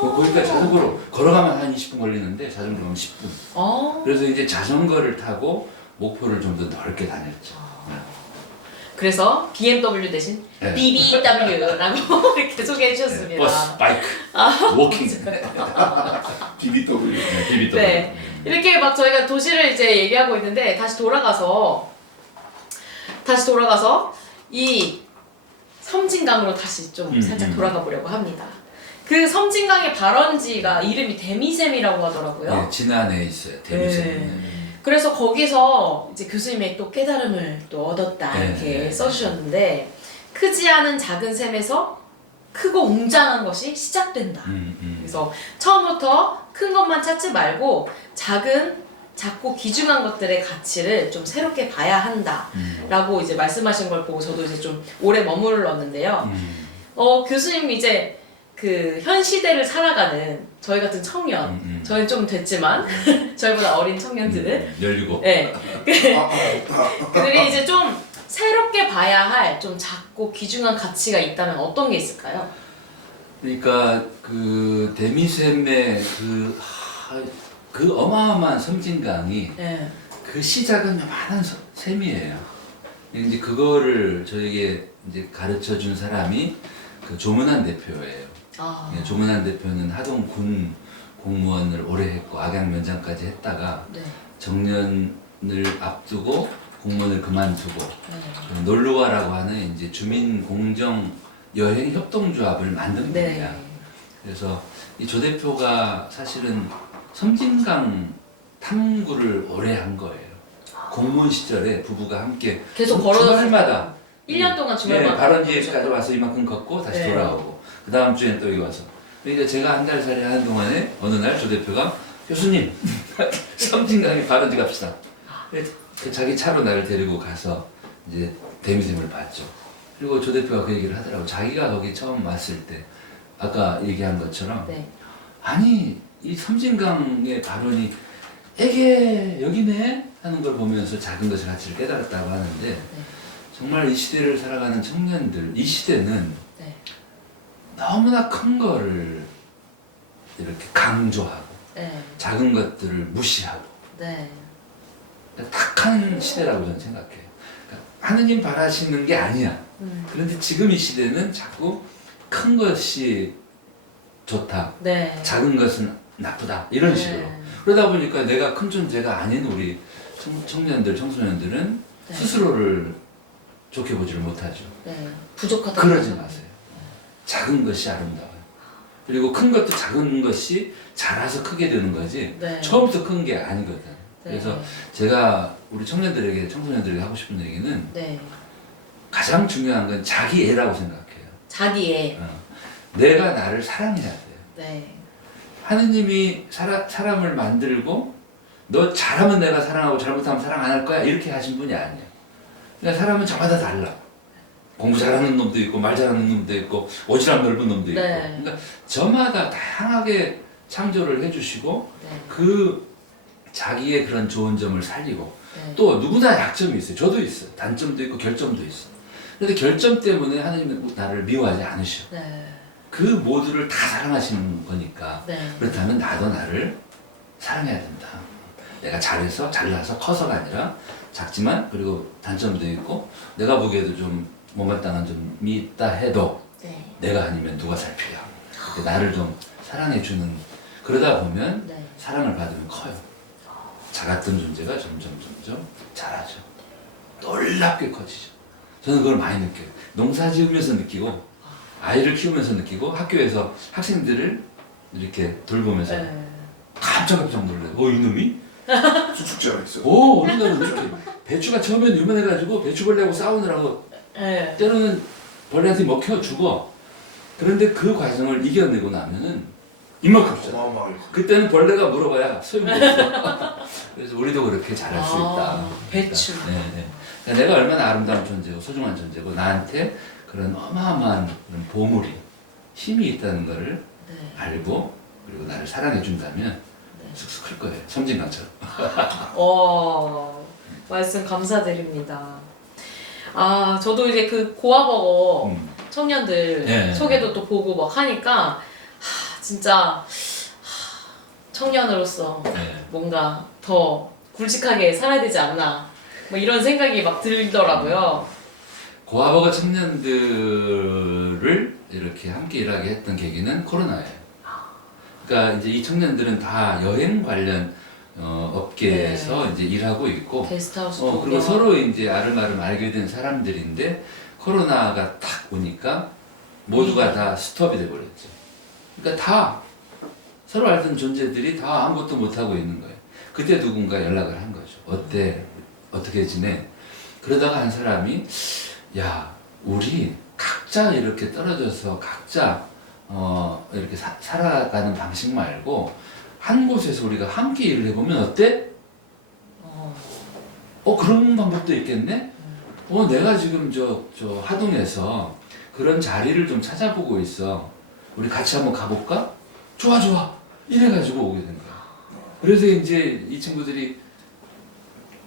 거기까지 자전거로 걸어가면 한 20분 걸리는데 자전거로 10분. 그래서 이제 자전거를 타고 목포를 좀 더 넓게 다녔죠. 그래서 BMW 대신 네. BBW라고 이렇게 소개해 주셨습니다. 버스, 바이크, 워킹. BBW. 네, BBW. 네. 이렇게 막 저희가 도시를 이제 얘기하고 있는데 다시 돌아가서 이 섬진강으로 다시 좀 살짝 돌아가 보려고 합니다. 그 섬진강의 발원지가 이름이 데미샘이라고 하더라고요. 네, 진안에 있어요. 데미샘. 네. 그래서 거기서 이제 교수님의 또 깨달음을 또 얻었다 이렇게 써주셨는데 크지 않은 작은 샘에서 크고 웅장한 것이 시작된다. 그래서 처음부터 큰 것만 찾지 말고 작고 귀중한 것들의 가치를 좀 새롭게 봐야 한다라고 이제 말씀하신 걸 보고 저도 이제 좀 오래 머물렀는데요. 교수님 이제 그 현 시대를 살아가는 저희 같은 청년, 저희는 좀 됐지만 저희보다 어린 청년들은 17. 네. 그들이 이제 좀 새롭게 봐야 할 좀 작고 귀중한 가치가 있다면 어떤 게 있을까요? 그러니까 그 데미샘의 그 어마어마한 섬진강이 네. 그 시작은 요만한 샘이에요. 이제 그거를 저에게 이제 가르쳐 준 사람이 그 조문환 대표예요. 조문환 대표는 하동 군 공무원을 오래 했고 악양면장까지 했다가 네. 정년을 앞두고 공무원을 그만두고 놀러와라고 하는 이제 주민 공정 여행 협동조합을 만든 분이야. 그래서 이 조 대표가 사실은 섬진강 탐구를 오래 한 거예요. 공무원 시절에 부부가 함께 계속 걸어서 주말마다 1년 동안 주말마다 발원지에까지 와서 이만큼 걷고 다시 돌아오고 그 다음 주엔 또 여기 와서 그러니까 제가 한 달 살이 하는 동안에 어느 날 조 대표가 교수님 섬진강에 발원지 갑시다. 자기 차로 나를 데리고 가서 이제 데미샘을 봤죠. 그리고 조 대표가 그 얘기를 하더라고. 자기가 거기 처음 왔을 때 아까 얘기한 것처럼 아니 이 섬진강의 발원이 에게 여기네 하는 걸 보면서 작은 것의 가치를 깨달았다고 하는데 정말 이 시대를 살아가는 청년들 이 시대는 너무나 큰 거를 이렇게 강조하고 작은 것들을 무시하고 탁한 시대라고 저는 생각해요. 그러니까 하느님 바라시는 게 아니야. 그런데 지금 이 시대는 자꾸 큰 것이 좋다. 작은 것은 나쁘다. 이런 식으로. 그러다 보니까 내가 큰 존재가 아닌 우리 청년들, 청소년들은 스스로를 좋게 보지를 못하죠. 부족하다. 그러지 마세요. 작은 것이 아름다워요. 그리고 큰 것도 작은 것이 자라서 크게 되는 거지 처음부터 큰 게 아니거든. 그래서 제가 우리 청년들에게, 청소년들에게 하고 싶은 얘기는 가장 중요한 건 자기 애라고 생각해요. 자기 애. 내가 나를 사랑해야 돼요. 하느님이 사람을 만들고 너 잘하면 내가 사랑하고 잘못하면 사랑 안 할 거야 이렇게 하신 분이 아니에요. 그러니까 사람은 저마다 달라. 공부 잘하는 놈도 있고 말 잘하는 놈도 있고 오지랖 넓은 놈도 있고 그러니까 저마다 다양하게 창조를 해주시고 그 자기의 그런 좋은 점을 살리고 또 누구나 약점이 있어요. 저도 있어요. 단점도 있고 결점도 있어요. 그런데 결점 때문에 하나님은 나를 미워하지 않으셔. 그 모두를 다 사랑하시는 거니까 그렇다면 나도 나를 사랑해야 된다. 내가 잘해서 잘나서 커서가 아니라 작지만 그리고 단점도 있고 내가 보기에도 좀 못마땅한 점이 있다 해도 내가 아니면 누가 살피려. 나를 좀 사랑해주는 그러다 보면 사랑을 받으면 커요. 작았던 존재가 점점 자라죠. 놀랍게 커지죠. 저는 그걸 많이 느껴요. 농사 지으면서 느끼고 아이를 키우면서 느끼고 학교에서 학생들을 이렇게 돌보면서 깜짝깜짝 놀라요. 이놈이? 수축제가 있어요. 어느 날은 이렇게 배추가 처음엔 유명해가지고 배추벌레하고 싸우느라고 때로는 벌레한테 먹혀 죽어. 그런데 그 과정을 이겨내고 나면은 이만큼 줬잖아. 어마어마하게. 그때는 벌레가 물어봐야 소용이 없어. 그래서 우리도 그렇게 잘할 수 있다. 아, 배추. 그러니까, 네. 그러니까 내가 얼마나 아름다운 존재고 소중한 존재고 나한테 그런 어마어마한 그런 보물이 힘이 있다는 거를 네. 알고 그리고 나를 사랑해 준다면 쑥쑥 클 거예요. 섬진강처럼. 말씀 감사드립니다. 아, 저도 이제 그 고아버거 청년들 네. 소개도 또 보고 막 하니까 진짜 청년으로서 네. 뭔가 더 굵직하게 살아야 되지 않나 뭐 이런 생각이 막 들더라고요. 고아버거 청년들을 이렇게 함께 일하게 했던 계기는 코로나예요. 그러니까 이제 이 청년들은 다 여행 관련 업계에서 이제 일하고 있고, 게스트하우스 그리고 서로 이제 아름아름 알게 된 사람들인데 코로나가 딱 오니까 모두가 다 스톱이 돼버렸죠. 그러니까 다 서로 알던 존재들이 다 아무것도 못 하고 있는 거예요. 그때 누군가 연락을 한 거죠. 어때? 어떻게 지내? 그러다가 한 사람이 야, 우리 각자 이렇게 떨어져서 각자 이렇게 살아가는 방식 말고 한 곳에서 우리가 함께 일을 해보면 어때? 그런 방법도 있겠네? 내가 지금 저 하동에서 그런 자리를 좀 찾아보고 있어. 우리 같이 한번 가볼까? 좋아. 이래가지고 오게 된 거야. 그래서 이제 이 친구들이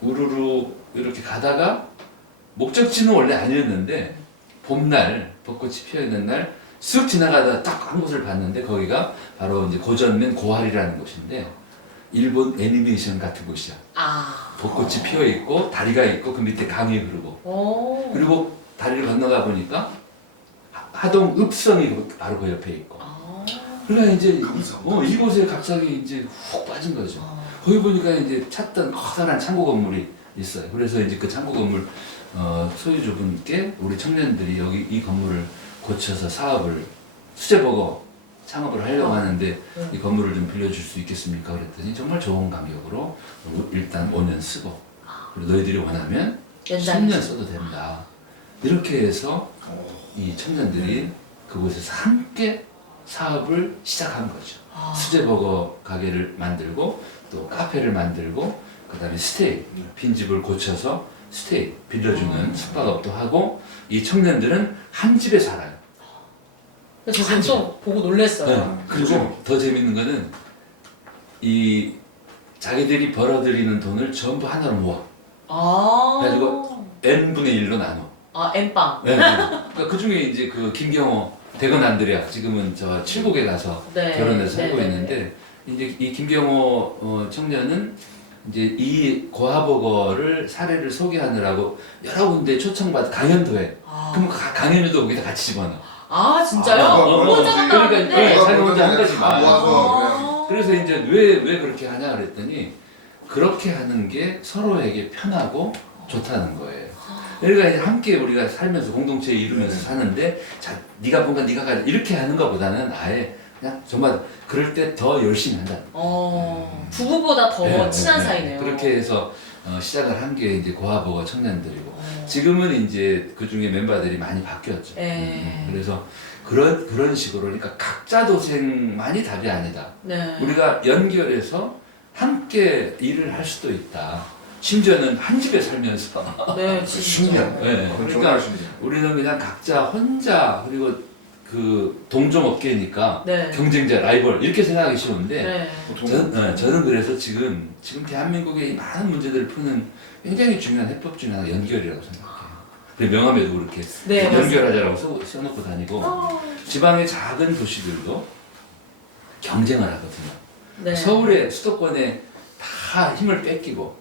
우르르 이렇게 가다가 목적지는 원래 아니었는데 봄날 벚꽃이 피어있는 날 쑥 지나가다 딱 한 곳을 봤는데 거기가 바로 이제 고전면 고할이라는 곳인데 일본 애니메이션 같은 곳이야. 벚꽃이 피어있고 다리가 있고 그 밑에 강이 흐르고 그리고 다리를 건너가 보니까 하동 읍성이 바로 그 옆에 있고 그러니까 이제 이곳에 갑자기 이제 훅 빠진 거죠. 거기 보니까 이제 찾던 커다란 창고 건물이 있어요. 그래서 이제 그 창고 건물 소유주분께 우리 청년들이 여기 이 건물을 고쳐서 사업을 수제버거 창업을 하려고 하는데 이 건물을 좀 빌려줄 수 있겠습니까? 그랬더니 정말 좋은 가격으로 일단 5년 쓰고 그리고 너희들이 원하면 10년 써도 된다. 이렇게 해서 이 청년들이 그곳에서 함께 사업을 시작한 거죠. 수제버거 가게를 만들고 또 카페를 만들고 그 다음에 스테이, 빈집을 고쳐서 스테이 빌려주는 숙박업도 하고 이 청년들은 한 집에 살아요. 저 방송 보고 놀랐어요. 네. 그리고 더 재밌는 거는 이 자기들이 벌어들이는 돈을 전부 하나로 모아. 그래가지고 n분의 1로 나눠. N빵. 네. 그러니까 그 중에 이제 그 김경호 대건 안드레아 지금은 저 칠곡에 가서 결혼해서 살고 있는데 이제 이 김경호 청년은 이제 이 고아버거를 사례를 소개하느라고 여러 군데 초청받아 강연도 해. 그럼 강연도 거기다 같이 집어넣어. 진짜요? 혼자 갔다 왔는데? 자기 혼자 한 거지만. 모아서 그래서 이제 왜 그렇게 하냐 그랬더니 그렇게 하는 게 서로에게 편하고 좋다는 거예요. 그러니까 이제 함께 우리가 살면서 공동체 이루면서 사는데 자 네가 뭔가 네가 가자 이렇게 하는 것보다는 아예 그냥 정말 그럴 때 더 열심히 한다. 부부보다 더 친한 사이네요. 그렇게 해서 시작을 한 게 이제 고아버거 청년들이고 지금은 이제 그 중에 멤버들이 많이 바뀌었죠. 그래서 그런 식으로 그러니까 각자 도생만이 답이 아니다. 우리가 연결해서 함께 일을 할 수도 있다. 심지어는 한 집에 살면서. 신기한. 그러니까 우리는 그냥 각자 혼자 그리고 그 동종업계니까 경쟁자, 라이벌 이렇게 생각하기 쉬운데 저는 그래서 지금 대한민국의 이 많은 문제들을 푸는 굉장히 중요한 해법 중에 하나가 연결이라고 생각해요. 명함에도 그렇게 연결하자라고 써놓고 다니고 지방의 작은 도시들도 경쟁을 하거든요. 서울의 수도권에 다 힘을 뺏기고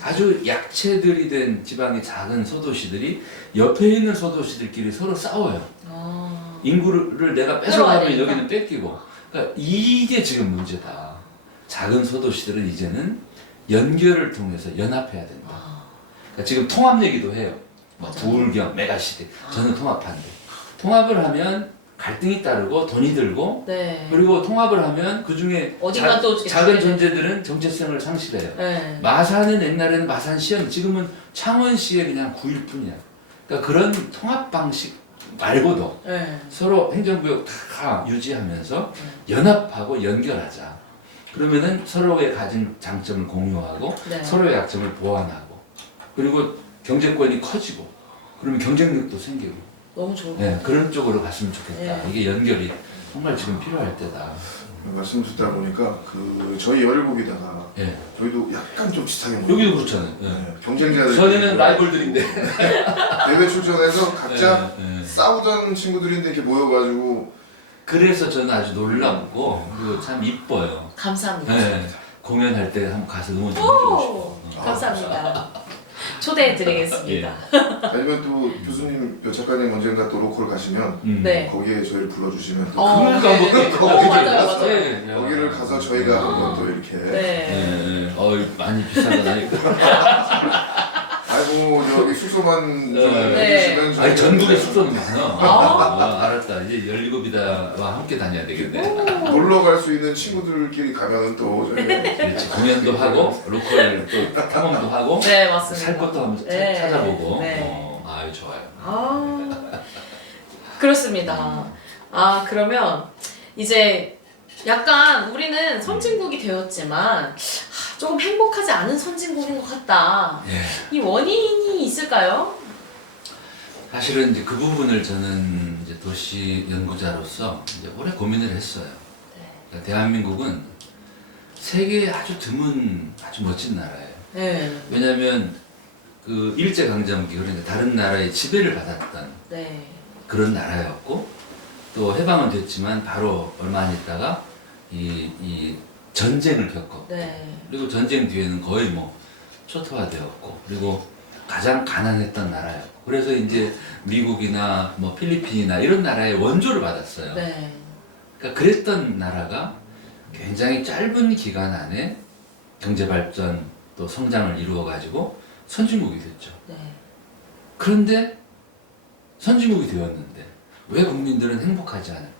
아주 약체들이 된 지방의 작은 소도시들이 옆에 있는 소도시들끼리 서로 싸워요. 인구를 내가 뺏어가면 여기는 뺏기고. 그러니까 이게 지금 문제다. 작은 소도시들은 이제는 연결을 통해서 연합해야 된다. 그러니까 지금 통합 얘기도 해요. 부울경, 메가시티. 저는 통합한대. 통합을 하면 갈등이 따르고 돈이 들고 그리고 통합을 하면 그 중에 작은 존재들은 정체성을 상실해요. 마산은 옛날에는 마산시였는데 지금은 창원시의 그냥 구일 뿐이야. 그러니까 그런 통합 방식 말고도 네. 서로 행정구역 다 유지하면서 연합하고 연결하자. 그러면은 서로의 가진 장점을 공유하고 네. 서로의 약점을 보완하고 그리고 경제권이 커지고 그러면 경쟁력도 생기고 너무 좋은 것 네, 같아요. 그런 쪽으로 갔으면 좋겠다. 네. 이게 연결이 정말 지금 필요할 때다. 말씀 듣다 보니까 저희 열일곡에다가 예. 저희도 약간 좀 비슷하게 여기도 그렇잖아요. 예. 경쟁자들 저희는 라이벌들인데. 대회 출전해서 각자 예, 예. 싸우던 친구들인데 이렇게 모여가지고 그래서 저는 아주 놀랍고 그리고 참 이뻐요. 감사합니다. 예. 공연할 때 한번 가서 응원 좀 해주고 싶어. 감사합니다. 초대해드리겠습니다. 아니면 또 교수님, 작가님 언젠가 또 로컬 가시면 네. 거기에 저희를 불러주시면 또 그러니까 뭐 맞아요, 맞아요. 예, 예. 거기를 가서 저희가 한번 또 이렇게 네. 많이 비싼 건 아니고. 아이고 저기 숙소만 좀 네. 해주시면 아니 저희가 전국에 숙소는 많아. 알았다. 이제 17이다와 함께 다녀야 되겠네. 놀러 갈 수 있는 친구들끼리 가면은 또 저희가 그렇지. 공연도 하고 로컬 또 탐험도 하고 네, 맞습니다. 살 것도 한번 네. 찾아보고. 네. 아유 좋아요. 그렇습니다. 그러면 이제 약간 우리는 선진국이 되었지만 조금 행복하지 않은 선진국인 것 같다. 예. 이 원인이 있을까요? 사실은 이제 그 부분을 저는 이제 도시 연구자로서 이제 오래 고민을 했어요. 네. 그러니까 대한민국은 세계에 아주 드문 아주 멋진 나라예요. 네. 왜냐하면 그 일제강점기 그러니까 다른 나라의 지배를 받았던 네. 그런 나라였고 또 해방은 됐지만 바로 얼마 안 있다가 이 전쟁을 겪었고 네. 그리고 전쟁 뒤에는 거의 뭐 초토화되었고 그리고 가장 가난했던 나라였고 그래서 이제 미국이나 뭐 필리핀이나 이런 나라의 원조를 받았어요. 네. 그러니까 그랬던 나라가 굉장히 짧은 기간 안에 경제 발전 또 성장을 이루어 가지고 선진국이 됐죠. 네. 그런데 선진국이 되었는데 왜 국민들은 행복하지 않을까?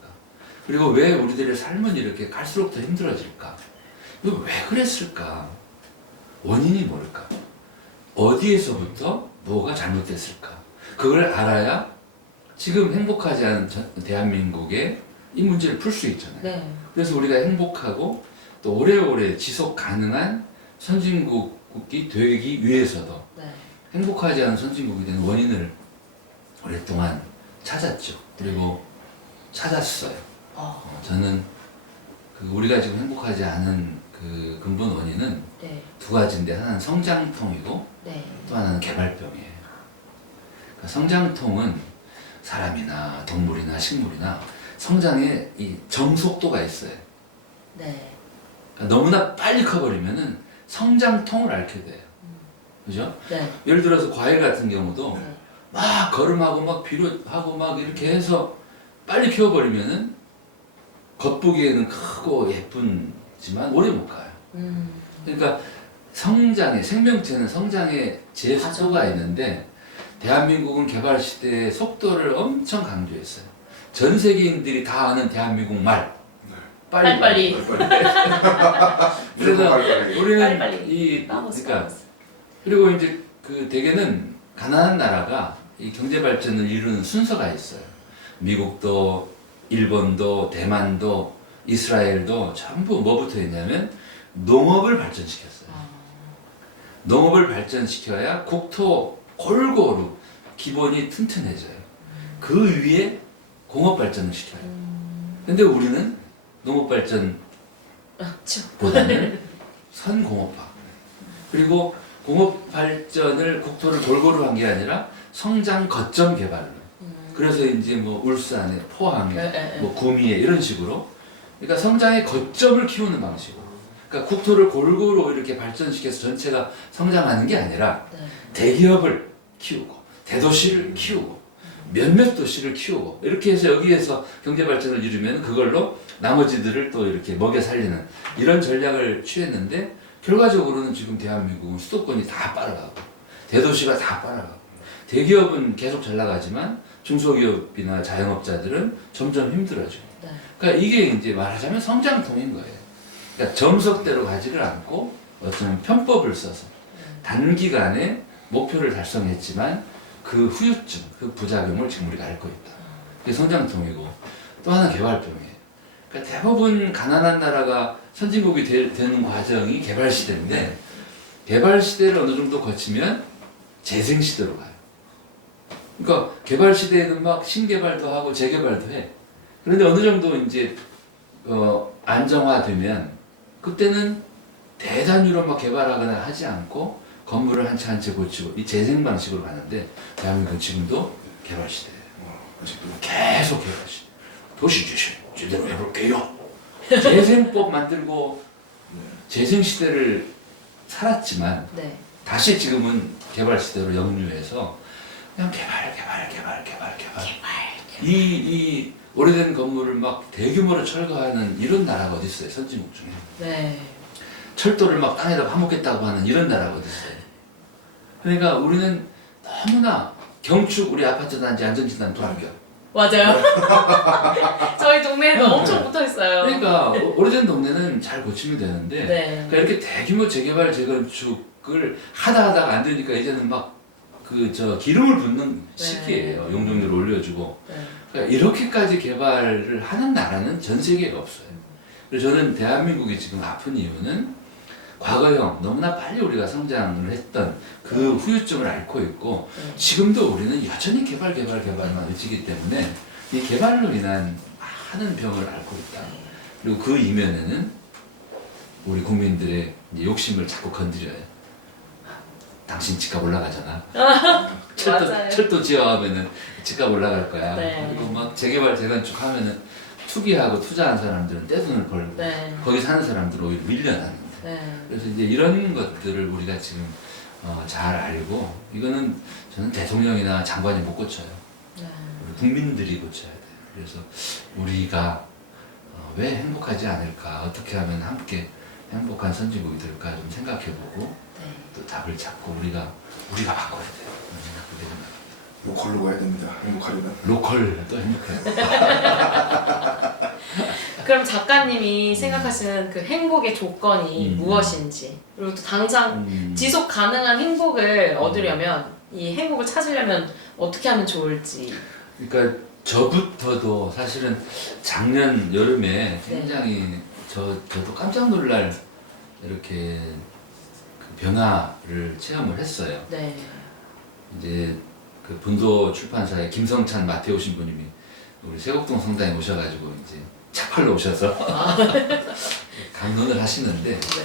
그리고 왜 우리들의 삶은 이렇게 갈수록 더 힘들어질까? 이거 왜 그랬을까? 원인이 뭘까? 어디에서부터 뭐가 잘못됐을까? 그걸 알아야 지금 행복하지 않은 대한민국의 이 문제를 풀 수 있잖아요. 네. 그래서 우리가 행복하고 또 오래오래 지속 가능한 선진국이 되기 위해서도 네. 행복하지 않은 선진국이 되는 원인을 오랫동안 찾았죠. 그리고 찾았어요. 저는 우리가 지금 행복하지 않은 그 근본 원인은 네. 두 가지인데 하나는 성장통이고 네. 또 하나는 개발병이에요. 그러니까 성장통은 사람이나 동물이나 식물이나 성장에 이 정속도가 있어요. 네. 그러니까 너무나 빨리 커버리면은 성장통을 앓게 돼요. 그죠? 네. 예를 들어서 과일 같은 경우도 네. 막 걸음하고 막 비료하고 막 이렇게 해서 빨리 키워버리면은 겉보기에는 크고 예쁜지만 오래 못 가요. 그러니까 성장의 생명체는 성장의 제속도가 있는데 대한민국은 개발 시대의 속도를 엄청 강조했어요. 전 세계인들이 다 아는 대한민국 말. 빨리. 그래서 빨리. 우리는 빨리. 그러니까 그리고 이제 그 대개는 가난한 나라가 이 경제 발전을 이루는 순서가 있어요. 미국도 일본도 대만도 이스라엘도 전부 뭐부터 했냐면 농업을 발전시켰어요. 농업을 발전시켜야 국토 골고루 기본이 튼튼해져요. 그 위에 공업 발전을 시켜요. 근데 우리는 농업 발전보다는 선공업화 그리고 공업 발전을 국토를 골고루 한 게 아니라 성장 거점 개발로. 그래서 이제 뭐 울산에 포항에 뭐 구미에 이런 식으로 그러니까 성장의 거점을 키우는 방식으로. 그러니까 국토를 골고루 이렇게 발전시켜서 전체가 성장하는 게 아니라 대기업을 키우고 대도시를 키우고 몇몇 도시를 키우고 이렇게 해서 여기에서 경제 발전을 이루면 그걸로 나머지들을 또 이렇게 먹여 살리는 이런 전략을 취했는데 결과적으로는 지금 대한민국은 수도권이 다 빨아가고 대도시가 다 빨아가고 대기업은 계속 잘 나가지만 중소기업이나 자영업자들은 점점 힘들어지고 그러니까 이게 이제 말하자면 성장통인 거예요. 그러니까 정석대로 가지를 않고 어떤 편법을 써서 단기간에 목표를 달성했지만 그 후유증, 그 부작용을 지금 우리가 앓고 있다. 그게 성장통이고 또 하나 개발통이에요. 그러니까 대부분 가난한 나라가 선진국이 되는 과정이 개발 시대인데 개발 시대를 어느 정도 거치면 재생 시대로 가요. 그러니까 개발 시대에는 막 신개발도 하고 재개발도 해. 그런데 어느 정도 이제 안정화되면 그때는 대단위로 막 개발하거나 하지 않고 건물을 한 채 한 채 고치고 이 재생 방식으로 가는데 대한민국은 지금도 개발 시대예요. 계속 개발 시대. 도시 재생 제대로 해볼게요. 재생법 만들고 재생 시대를 살았지만 네. 다시 지금은 개발 시대로 역류해서 그냥 개발. 이 오래된 건물을 막 대규모로 철거하는 이런 나라가 어디 있어요? 선진국 중에. 네. 철도를 막 땅에다 파묻겠다고 하는 이런 나라가 어디 있어요? 그러니까 우리는 너무나 경축 우리 아파트 단지 안전진단 불합격. 맞아요. 저희 동네에도 엄청 붙어 있어요. 그러니까 오래된 동네는 잘 고치면 되는데 네. 그러니까 이렇게 대규모 재개발 재건축을 하다가 안 되니까 이제는 막 기름을 붓는 시기예요. 용적률을 올려주고. 네. 그러니까 이렇게까지 개발을 하는 나라는 전 세계에 없어요. 그래서 저는 대한민국이 지금 아픈 이유는 과거형 너무나 빨리 우리가 성장을 했던 그 후유증을 앓고 있고 지금도 우리는 여전히 개발만 외치기 때문에 이 개발로 인한 많은 병을 앓고 있다. 그리고 그 이면에는 우리 국민들의 이제 욕심을 자꾸 건드려요. 당신 집값 올라가잖아. 맞아요. 철도 지어하면은 집값 올라갈 거야. 네. 그리고 막 재개발 재건축 하면은 투기하고 투자한 사람들은 떼돈을 벌고 네. 거기 사는 사람들은 오히려 밀려나는데. 네. 그래서 이제 이런 것들을 우리가 지금 잘 알고 이거는 저는 대통령이나 장관이 못 고쳐요. 네. 우리 국민들이 고쳐야 돼요. 그래서 우리가 왜 행복하지 않을까, 어떻게 하면 함께 행복한 선진국이 될까 좀 생각해보고 네. 또 답을 찾고 우리가 바꿔야 돼요. 그렇게 생각합니다. 로컬로 가야 됩니다. 행복하려면. 로컬도 행복해요. 그럼 작가님이 생각하시는 그 행복의 조건이 무엇인지, 그리고 또 당장 지속 가능한 행복을 얻으려면, 이 행복을 찾으려면 어떻게 하면 좋을지. 그러니까 저부터도 사실은 작년 여름에 굉장히 저도 깜짝 놀랄 이렇게 그 변화를 체험을 했어요. 네. 이제 그 분도 출판사의 김성찬 마테오 신부님이 우리 세곡동 성당에 오셔가지고 이제 차팔로 오셔서 강론을 하시는데 네.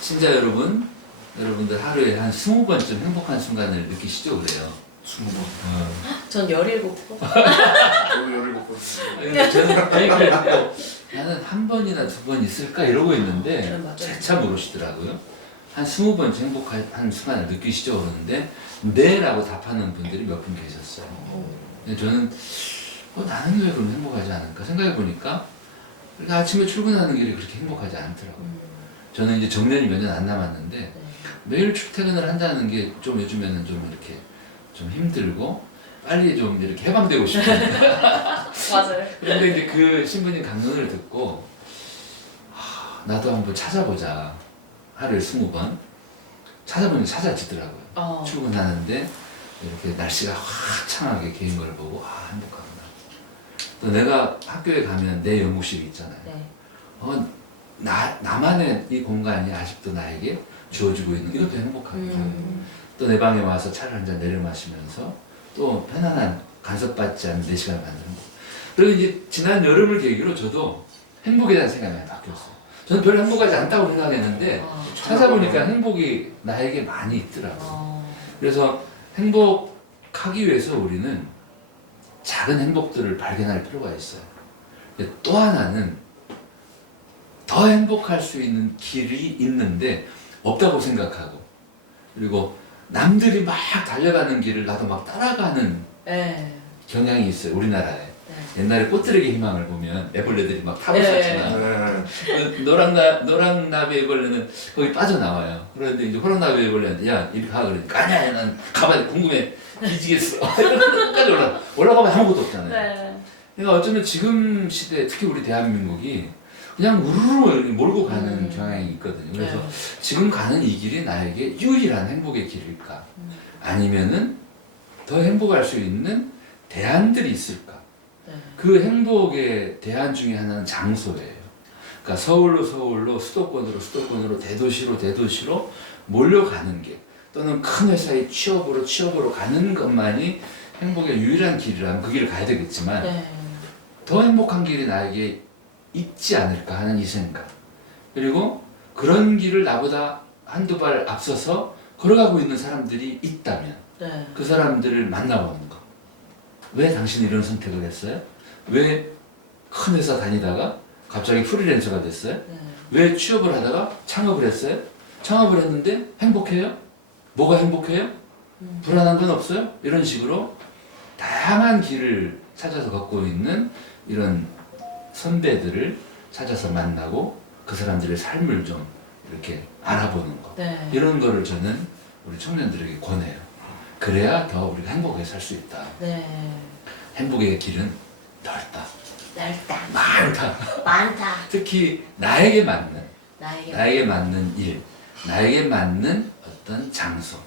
신자 여러분들 하루에 한 20번쯤 행복한 순간을 느끼시죠 그래요. 20번. 전 17번. 저도 17번. 근데 저는 그래서 나는 한 번이나 두 번 있을까 이러고 있는데 네, 맞아요. 재차 물으시더라고요. 한 20번쯤 행복한 순간을 느끼시죠 그러는데 네 라고 답하는 분들이 몇 분 계셨어요. 근데 저는 나는 왜 그럼 행복하지 않을까 생각해보니까 아침에 출근하는 길이 그렇게 행복하지 않더라고요. 저는 이제 정년이 몇 년 안 남았는데 네. 매일 출퇴근을 한다는 게 좀 요즘에는 좀 이렇게 좀 힘들고 빨리 좀 이렇게 해방되고 싶어요. 맞아요. 그런데 이제 그 신부님 강론을 듣고 나도 한번 찾아보자. 하루에 20번 찾아보니 찾아지더라고요. 출근하는데 이렇게 날씨가 화창하게 개인 걸 보고 행복하구나. 또 내가 학교에 가면 내 연구실이 있잖아요. 네. 나만의 이 공간이 아직도 나에게 주어지고 있는 이것도 행복하구나. 또 내 방에 와서 차를 한 잔 내려 마시면서 또 편안한 간섭받지 않는 4시간을 만드는 거. 그리고 이제 지난 여름을 계기로 저도 행복에 대한 생각이 많이 바뀌었어요. 저는 별로 행복하지 않다고 생각했는데 찾아보니까 행복이 나에게 많이 있더라고요. 그래서 행복하기 위해서 우리는 작은 행복들을 발견할 필요가 있어요. 근데 또 하나는 더 행복할 수 있는 길이 있는데 없다고 생각하고 그리고 남들이 막 달려가는 길을 나도 막 따라가는 네. 경향이 있어요. 우리나라에. 네. 옛날에 꽃들에게 희망을 보면 애벌레들이 막 타고 있었잖아. 네. 그 노랑나비 애벌레는 거기 빠져나와요. 그런데 이제 호랑나비 애벌레한테 야 이리 가 그러니까 아니야 난 가봐야 돼. 궁금해 뒤지겠어. 끝까지 올라가면 아무것도 없잖아요. 네. 그러니까 어쩌면 지금 시대 특히 우리 대한민국이 그냥 우르르 몰고 가는 경향이 있거든요. 그래서 네. 지금 가는 이 길이 나에게 유일한 행복의 길일까? 아니면은 더 행복할 수 있는 대안들이 있을까? 네. 그 행복의 대안 중에 하나는 장소예요. 그러니까 서울로 수도권으로 대도시로 몰려가는 게 또는 큰 회사의 취업으로 가는 것만이 행복의 유일한 길이라면 그 길을 가야 되겠지만 네. 더 행복한 길이 나에게 있지 않을까 하는 이 생각. 그리고 그런 길을 나보다 한두 발 앞서서 걸어가고 있는 사람들이 있다면 네. 그 사람들을 만나보는 거. 왜 당신이 이런 선택을 했어요? 왜 큰 회사 다니다가 갑자기 프리랜서가 됐어요? 네. 왜 취업을 하다가 창업을 했어요? 창업을 했는데 행복해요? 뭐가 행복해요? 불안한 건 없어요? 이런 식으로 다양한 길을 찾아서 걷고 있는 이런 선배들을 찾아서 만나고 그 사람들의 삶을 좀 이렇게 알아보는 거. 네. 이런 거를 저는 우리 청년들에게 권해요. 그래야 더 우리가 행복하게 살 수 있다. 네. 행복의 길은 넓다. 넓다. 많다. 특히 나에게 맞는 나에게 나에게 맞는 일, 나에게 맞는 어떤 장소.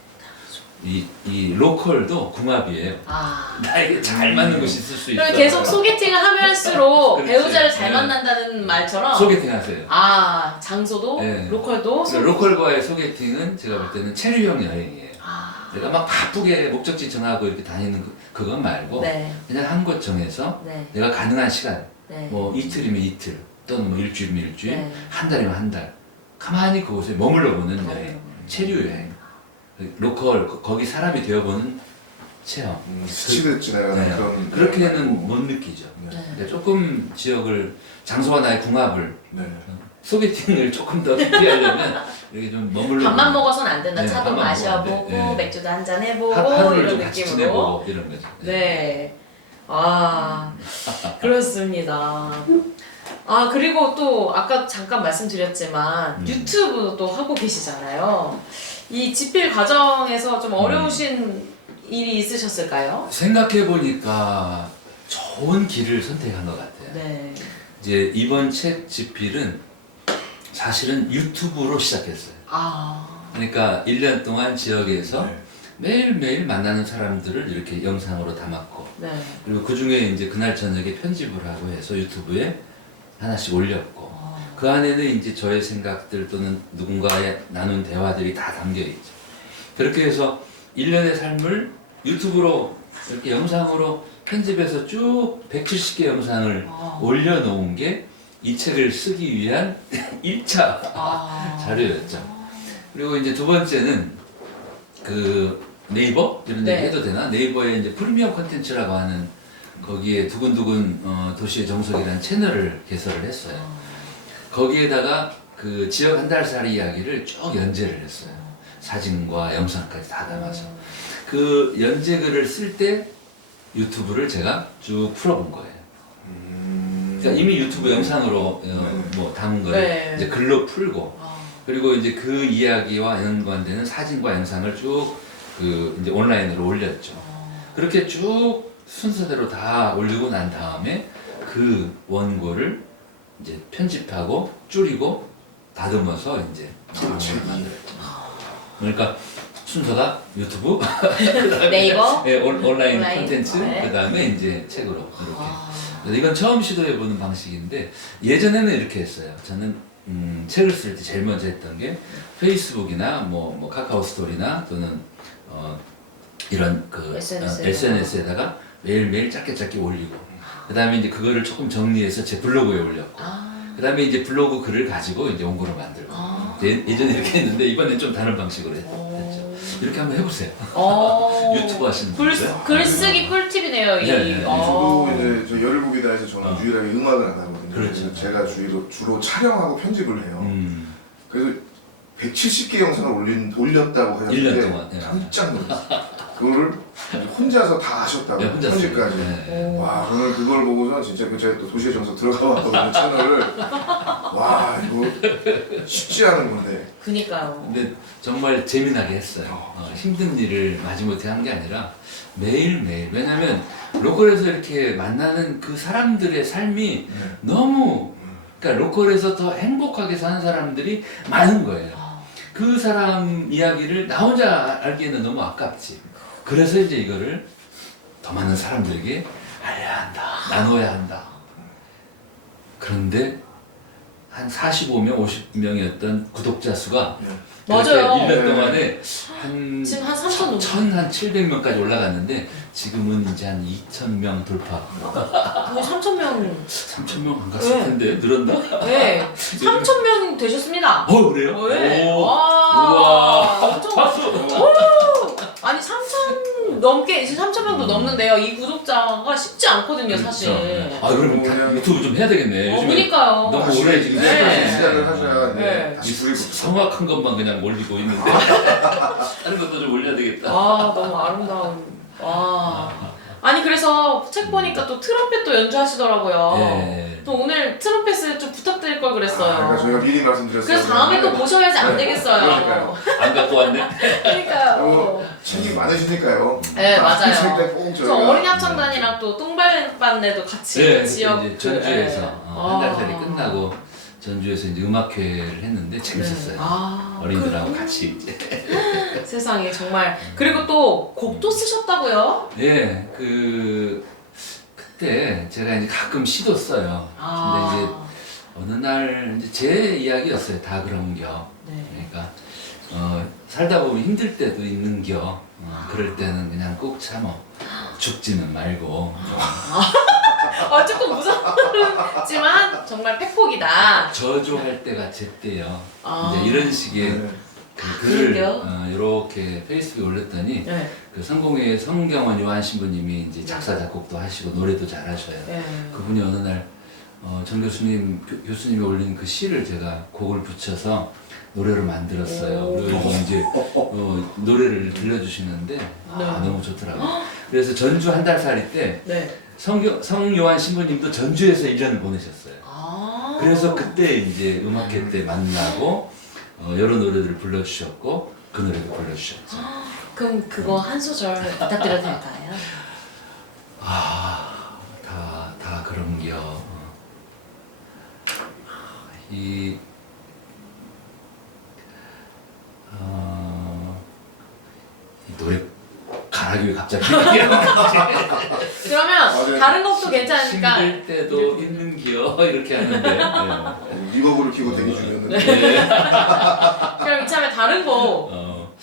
이 로컬도 궁합이에요. 아. 나에게 잘 맞는 곳이 있을 수 있어요. 그럼 계속 소개팅을 하면 할수록 그렇지. 배우자를 잘 네. 만난다는 말처럼 소개팅 하세요. 아 장소도 네. 로컬도 로컬과의 소개팅은 제가 볼 때는 체류형 여행이에요. 아. 내가 막 바쁘게 목적지 정하고 이렇게 다니는 그건 말고 네. 그냥 한 곳 정해서 네. 내가 가능한 시간 네. 뭐 이틀이면 이틀 또는 뭐 일주일이면 일주일 네. 한 달이면 한 달 가만히 그곳에 머물러 보는 여행 체류 여행 로컬 거기 사람이 되어보는 체험 스치듯 지나가는 네. 그런 그렇게는 못 느끼죠. 네. 그러니까 조금 지역을 장소와 나의 궁합을 네. 소개팅을 조금 더 깊이 하려면 이렇게 좀 머물러 밥만 먹어서는 안 된다. 네, 차도 밥만 마셔보고 먹어야 돼. 네. 맥주도 한잔 해보고 하루를 이런 좀 같이 느낌으로. 지내고 이런 거죠. 네. 아 그렇습니다. 아 그리고 또 아까 잠깐 말씀드렸지만 유튜브도 하고 계시잖아요. 이 집필 과정에서 좀 어려우신 일이 있으셨을까요? 생각해 보니까 좋은 길을 선택한 것 같아요. 네. 이제 이번 책 집필은 사실은 유튜브로 시작했어요. 아. 그러니까 1년 동안 지역에서 네. 매일매일 만나는 사람들을 이렇게 영상으로 담았고 네. 그리고 그 중에 이제 그날 저녁에 편집을 하고 해서 유튜브에 하나씩 올렸고 그 안에는 이제 저의 생각들 또는 누군가의 나눈 대화들이 다 담겨 있죠. 그렇게 해서 1년의 삶을 유튜브로 이렇게 영상으로 편집해서 쭉 170개 영상을 올려놓은 게 이 책을 쓰기 위한 1차 자료였죠. 그리고 이제 두 번째는 그 네이버 이런 얘기 네. 해도 되나? 네이버에 이제 프리미엄 콘텐츠라고 하는 거기에 두근두근 도시의 정석이라는 채널을 개설을 했어요. 거기에다가 그 지역 한 달 살이 이야기를 쭉 연재를 했어요. 사진과 영상까지 다 담아서. 그 연재글을 쓸 때 유튜브를 제가 쭉 풀어본 거예요. 그러니까 이미 유튜브 영상으로 뭐 담은 거를 네. 이제 글로 풀고 그리고 이제 그 이야기와 연관되는 사진과 영상을 쭉 그 이제 온라인으로 올렸죠. 그렇게 쭉 순서대로 다 올리고 난 다음에 그 원고를 이제 편집하고 줄이고 다듬어서 이제 책을 만들었죠. 그러니까 순서가 유튜브, 네이버, 온라인 온라인, 콘텐츠, 네. 그 다음에 이제 책으로 이렇게. 그래서 이건 처음 시도해보는 방식인데 예전에는 이렇게 했어요. 저는 책을 쓸 때 제일 먼저 했던 게 페이스북이나 뭐 카카오 스토리나 또는 이런 그 SNS에다가 매일매일 짧게 올리고 그 다음에 이제 그거를 조금 정리해서 제 블로그에 올렸고 그 다음에 이제 블로그 글을 가지고 이제 원고를 만들고 예전에 이렇게 했는데 이번엔 좀 다른 방식으로 했죠. 이렇게 한번 해보세요. 유튜브 하시는 분들. 글쓰기 꿀팁이네요. 이. 네. 저도 이제 저 열일보기다에서 저는 유일하게 음악을 안 하거든요. 그렇죠. 그래서 제가 주로 촬영하고 편집을 해요. 그래서 170개 영상을 올렸다고 하셨는데 1년 동안, 네. 깜짝 놀랐어요. 그거를 혼자서 다 하셨다고 네, 혼자 편집까지. 네. 와 오늘 그걸 보고서 진짜 그 제가 또 도시의 정석 들어가 봤거든요 채널을. 와 이거 쉽지 않은 건데. 그니까요. 근데 정말 재미나게 했어요. 힘든 일을 마지못해 한 게 아니라 매일매일. 왜냐면 로컬에서 이렇게 만나는 그 사람들의 삶이 너무 그러니까 로컬에서 더 행복하게 사는 사람들이 많은 거예요. 그 사람 이야기를 나 혼자 알기에는 너무 아깝지. 그래서 이제 이거를 더 많은 사람들에게 알려야 한다. 나눠야 한다. 그런데 한 45명, 50명이었던 구독자 수가 맞아요. 1년 동안에 한 지금 한 3,000 넘. 1,700명까지 올라갔는데 지금은 이제 한 2,000명 돌파. 거의 3,000명. 3,000명 안 갔을 텐데 늘었나? 네. 3,000명 되셨습니다. 그래요? 네. 오. 와. 우와. 엄청 박수. 아니 3,000 넘게 이제 3,000명도 넘는데요. 이 구독자가 쉽지 않거든요, 사실. 그렇죠. 그럼 유튜브 좀 해야 되겠네. 요즘에 그러니까요. 너무 다시 오래 지금 네. 시작을 하셔야 네. 다시 불이 붙어. 성악한 것만 그냥 올리고 있는데 다른 것도 좀 올려야 되겠다. 너무 아름다운. 와. 아니 그래서 책 보니까 또 트럼펫도 연주하시더라고요. 네. 또 오늘 트럼펫을 좀 부탁드릴 걸 그랬어요. 그러니까 저희가 미리 말씀드렸어요. 그래서 다음에 또 보셔야지 안 네. 되겠어요. 그러니까요. 안 갖고 왔네. 그러니까요. 책이 많으시니까요. 네, 맞아요. 책때 꼭 저 저희가 어린이 합창단이랑 또 똥발반내도 같이 네, 그 지역 이제 전주에서 네. 한 달 살이 끝나고 전주에서 이제 음악회를 했는데 재밌었어요. 어린이들하고 같이 이제. 세상에 정말. 그리고 또 곡도 쓰셨다고요? 예, 그때 제가 이제 가끔 시도 써요. 근데 이제 어느 날 이제 제 이야기였어요. 다 그런겨. 네. 그러니까 살다 보면 힘들 때도 있는겨. 그럴 때는 그냥 꼭 참어. 죽지는 말고. 조금 무섭지만 정말 팩폭이다. 저주할 때가 제때요. 아. 이제 이런 식의 네. 그 글을 그런데요? 이렇게 페이스북에 올렸더니 네. 그 성공회 성경원 요한 신부님이 이제 작사 작곡도 하시고 노래도 잘하셔요. 네. 그분이 어느 날 정 교수님 교수님이 올린 그 시를 제가 곡을 붙여서 노래로 만들었어요. 오. 그리고 이제 노래를 들려주시는데 네. 너무 좋더라고요. 그래서 전주 한 달 살이 때 네. 성요한 신부님도 전주에서 1년을 보내셨어요. 그래서 그때 이제 음악회 때 만나고 여러 노래들을 불러주셨고 그 노래도 불러주셨죠. 그럼 그거 한 소절 부탁드려도 될까요? 다 그런겨. 이 노래 가락이 왜 갑자기 그러면 네. 다른 곡도 괜찮으니까 힘들 때도 있는겨 이렇게 하는데 리버브를 키고 대기 중이었는데. 그럼 이참에 다른 곡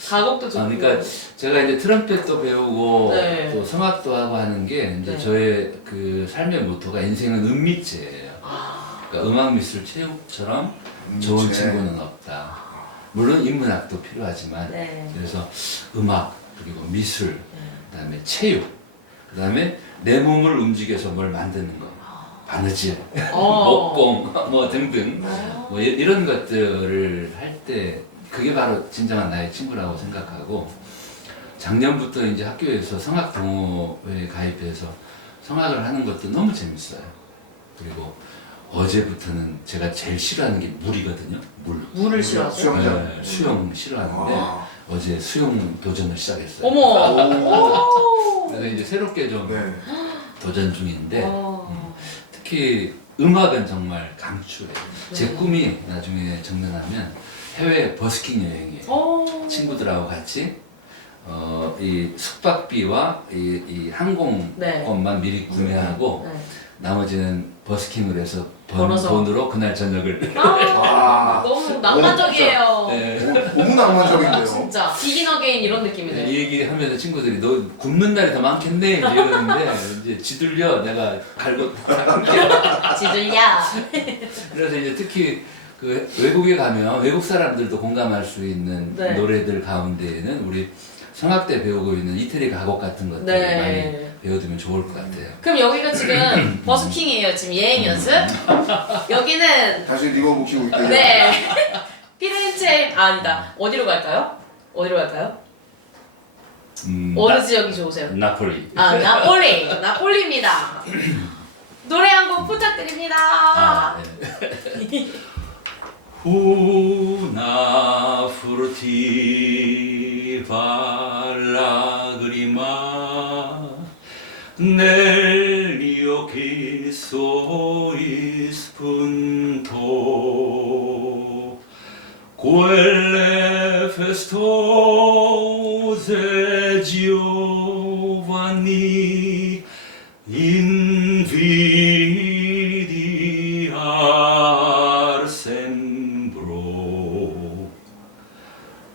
가곡도 좋고. 그러니까 제가 이제 트럼펫도 배우고 네. 또 성악도 하고 하는 게 이제 네. 저의 그 삶의 모토가 인생은 은미체예요. 그러니까 음악 미술 체육처럼 좋은 친구는 없다. 물론 인문학도 필요하지만 네. 그래서 음악 그리고 미술 그다음에 체육 그다음에 내 몸을 움직여서 뭘 만드는 거 바느질 목공 뭐 등등 뭐 이런 것들을 할 때 그게 바로 진정한 나의 친구라고 생각하고 작년부터 이제 학교에서 성악 동호회에 가입해서 성악을 하는 것도 너무 재밌어요. 그리고 어제부터는 제가 제일 싫어하는 게 물이거든요. 물을 싫어하세요? 수영장. 네, 수영 싫어하는데 어제 수영 도전을 시작했어요. 어머. 그래서 이제 새롭게 좀 네. 도전 중인데 특히 음악은 정말 강추해요. 제 꿈이 나중에 정년하면 해외 버스킹 여행이에요. 친구들하고 같이 이 숙박비와 이 항공권만 미리 구매하고 나머지는 버스킹을 해서 번 벌어서. 돈으로 그날 저녁을 너무 낭만적이에요. 네. 너무 낭만적인데요. 진짜 비긴 어게인 이런 느낌이네요. 이 얘기 하면서 친구들이 너 굶는 날이 더 많겠네 이제 이러는데 이제 지들려 내가 갈고 지들려. 그래서 이제 특히 그 외국에 가면 외국 사람들도 공감할 수 있는 네. 노래들 가운데에는 우리 성악대 배우고 있는 이태리 가곡 같은 것들 네. 많이 배워두면 좋을 것 같아요. 그럼 여기가 지금 버스킹이에요. 지금 예행 연습. 여기는 다시 리버브 키고 있대요. 네. 피렌체 아니다. 어디로 갈까요? 어디로 갈까요? 어느 지역이 좋으세요? 나폴리. 나폴리. 나폴리입니다. 노래 한 곡 부탁드립니다. 네. Una furtiva lagrima negli occhi suoi spuntò, quelle festose giovanni in vita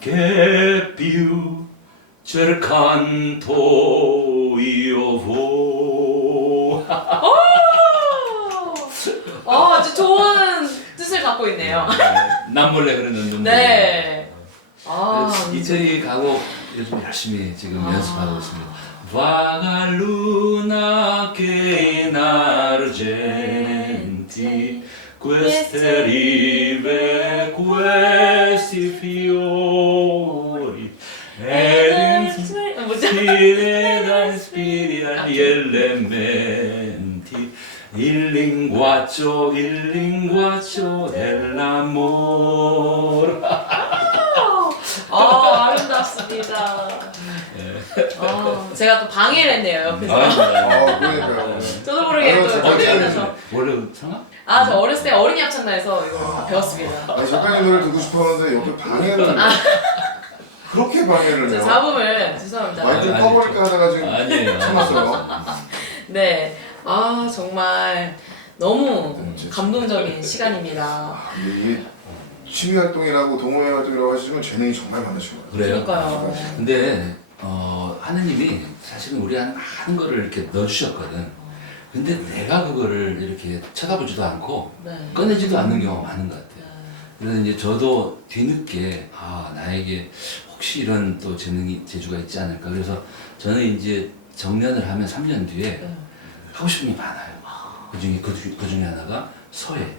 che più cercando io vo. 아주 좋은 뜻을 갖고 있네요. 남몰래 흐르는 눈물. 네. 이태리 가곡 요즘 열심히 지금 연습하고 있습니다. Vaga luna che in argenti queste rive, questi fiori ed inspira gli elementi il linguaggio dell'amore. 아름답습니다. 제가 또 방해를 했네요, 옆에서. 그러니까요. 저도 모르게 또 옆에서. 원래 성악? 저 어렸을 때 어린이 합창단에서 이거 배웠습니다. 아니 작가님 노래를 듣고 싶었는데 옆에 방해를 그렇게 방해를 제 해요. 잡음을 죄송합니다. 마이크 좀 꺼버릴까 하다가 지금 아니에요. 참았어요. 네. 정말 너무 감동적인 시간입니다. 이게 취미 활동이라고 동호회 활동이라고 하시면 재능이 정말 많으신 것 같아요. 그래요? 그러니까요. 근데 하느님이 사실은 우리 안에 많은 거를 이렇게 넣어주셨거든. 근데 내가 그거를 이렇게 쳐다보지도 않고 네. 꺼내지도 않는 경우가 많은 것 같아요. 그래서 이제 저도 뒤늦게 나에게 혹시 이런 또 재주가 있지 않을까. 그래서 저는 이제 정년을 하면 3년 뒤에 네. 하고 싶은 게 많아요. 그 중에 하나가 서예.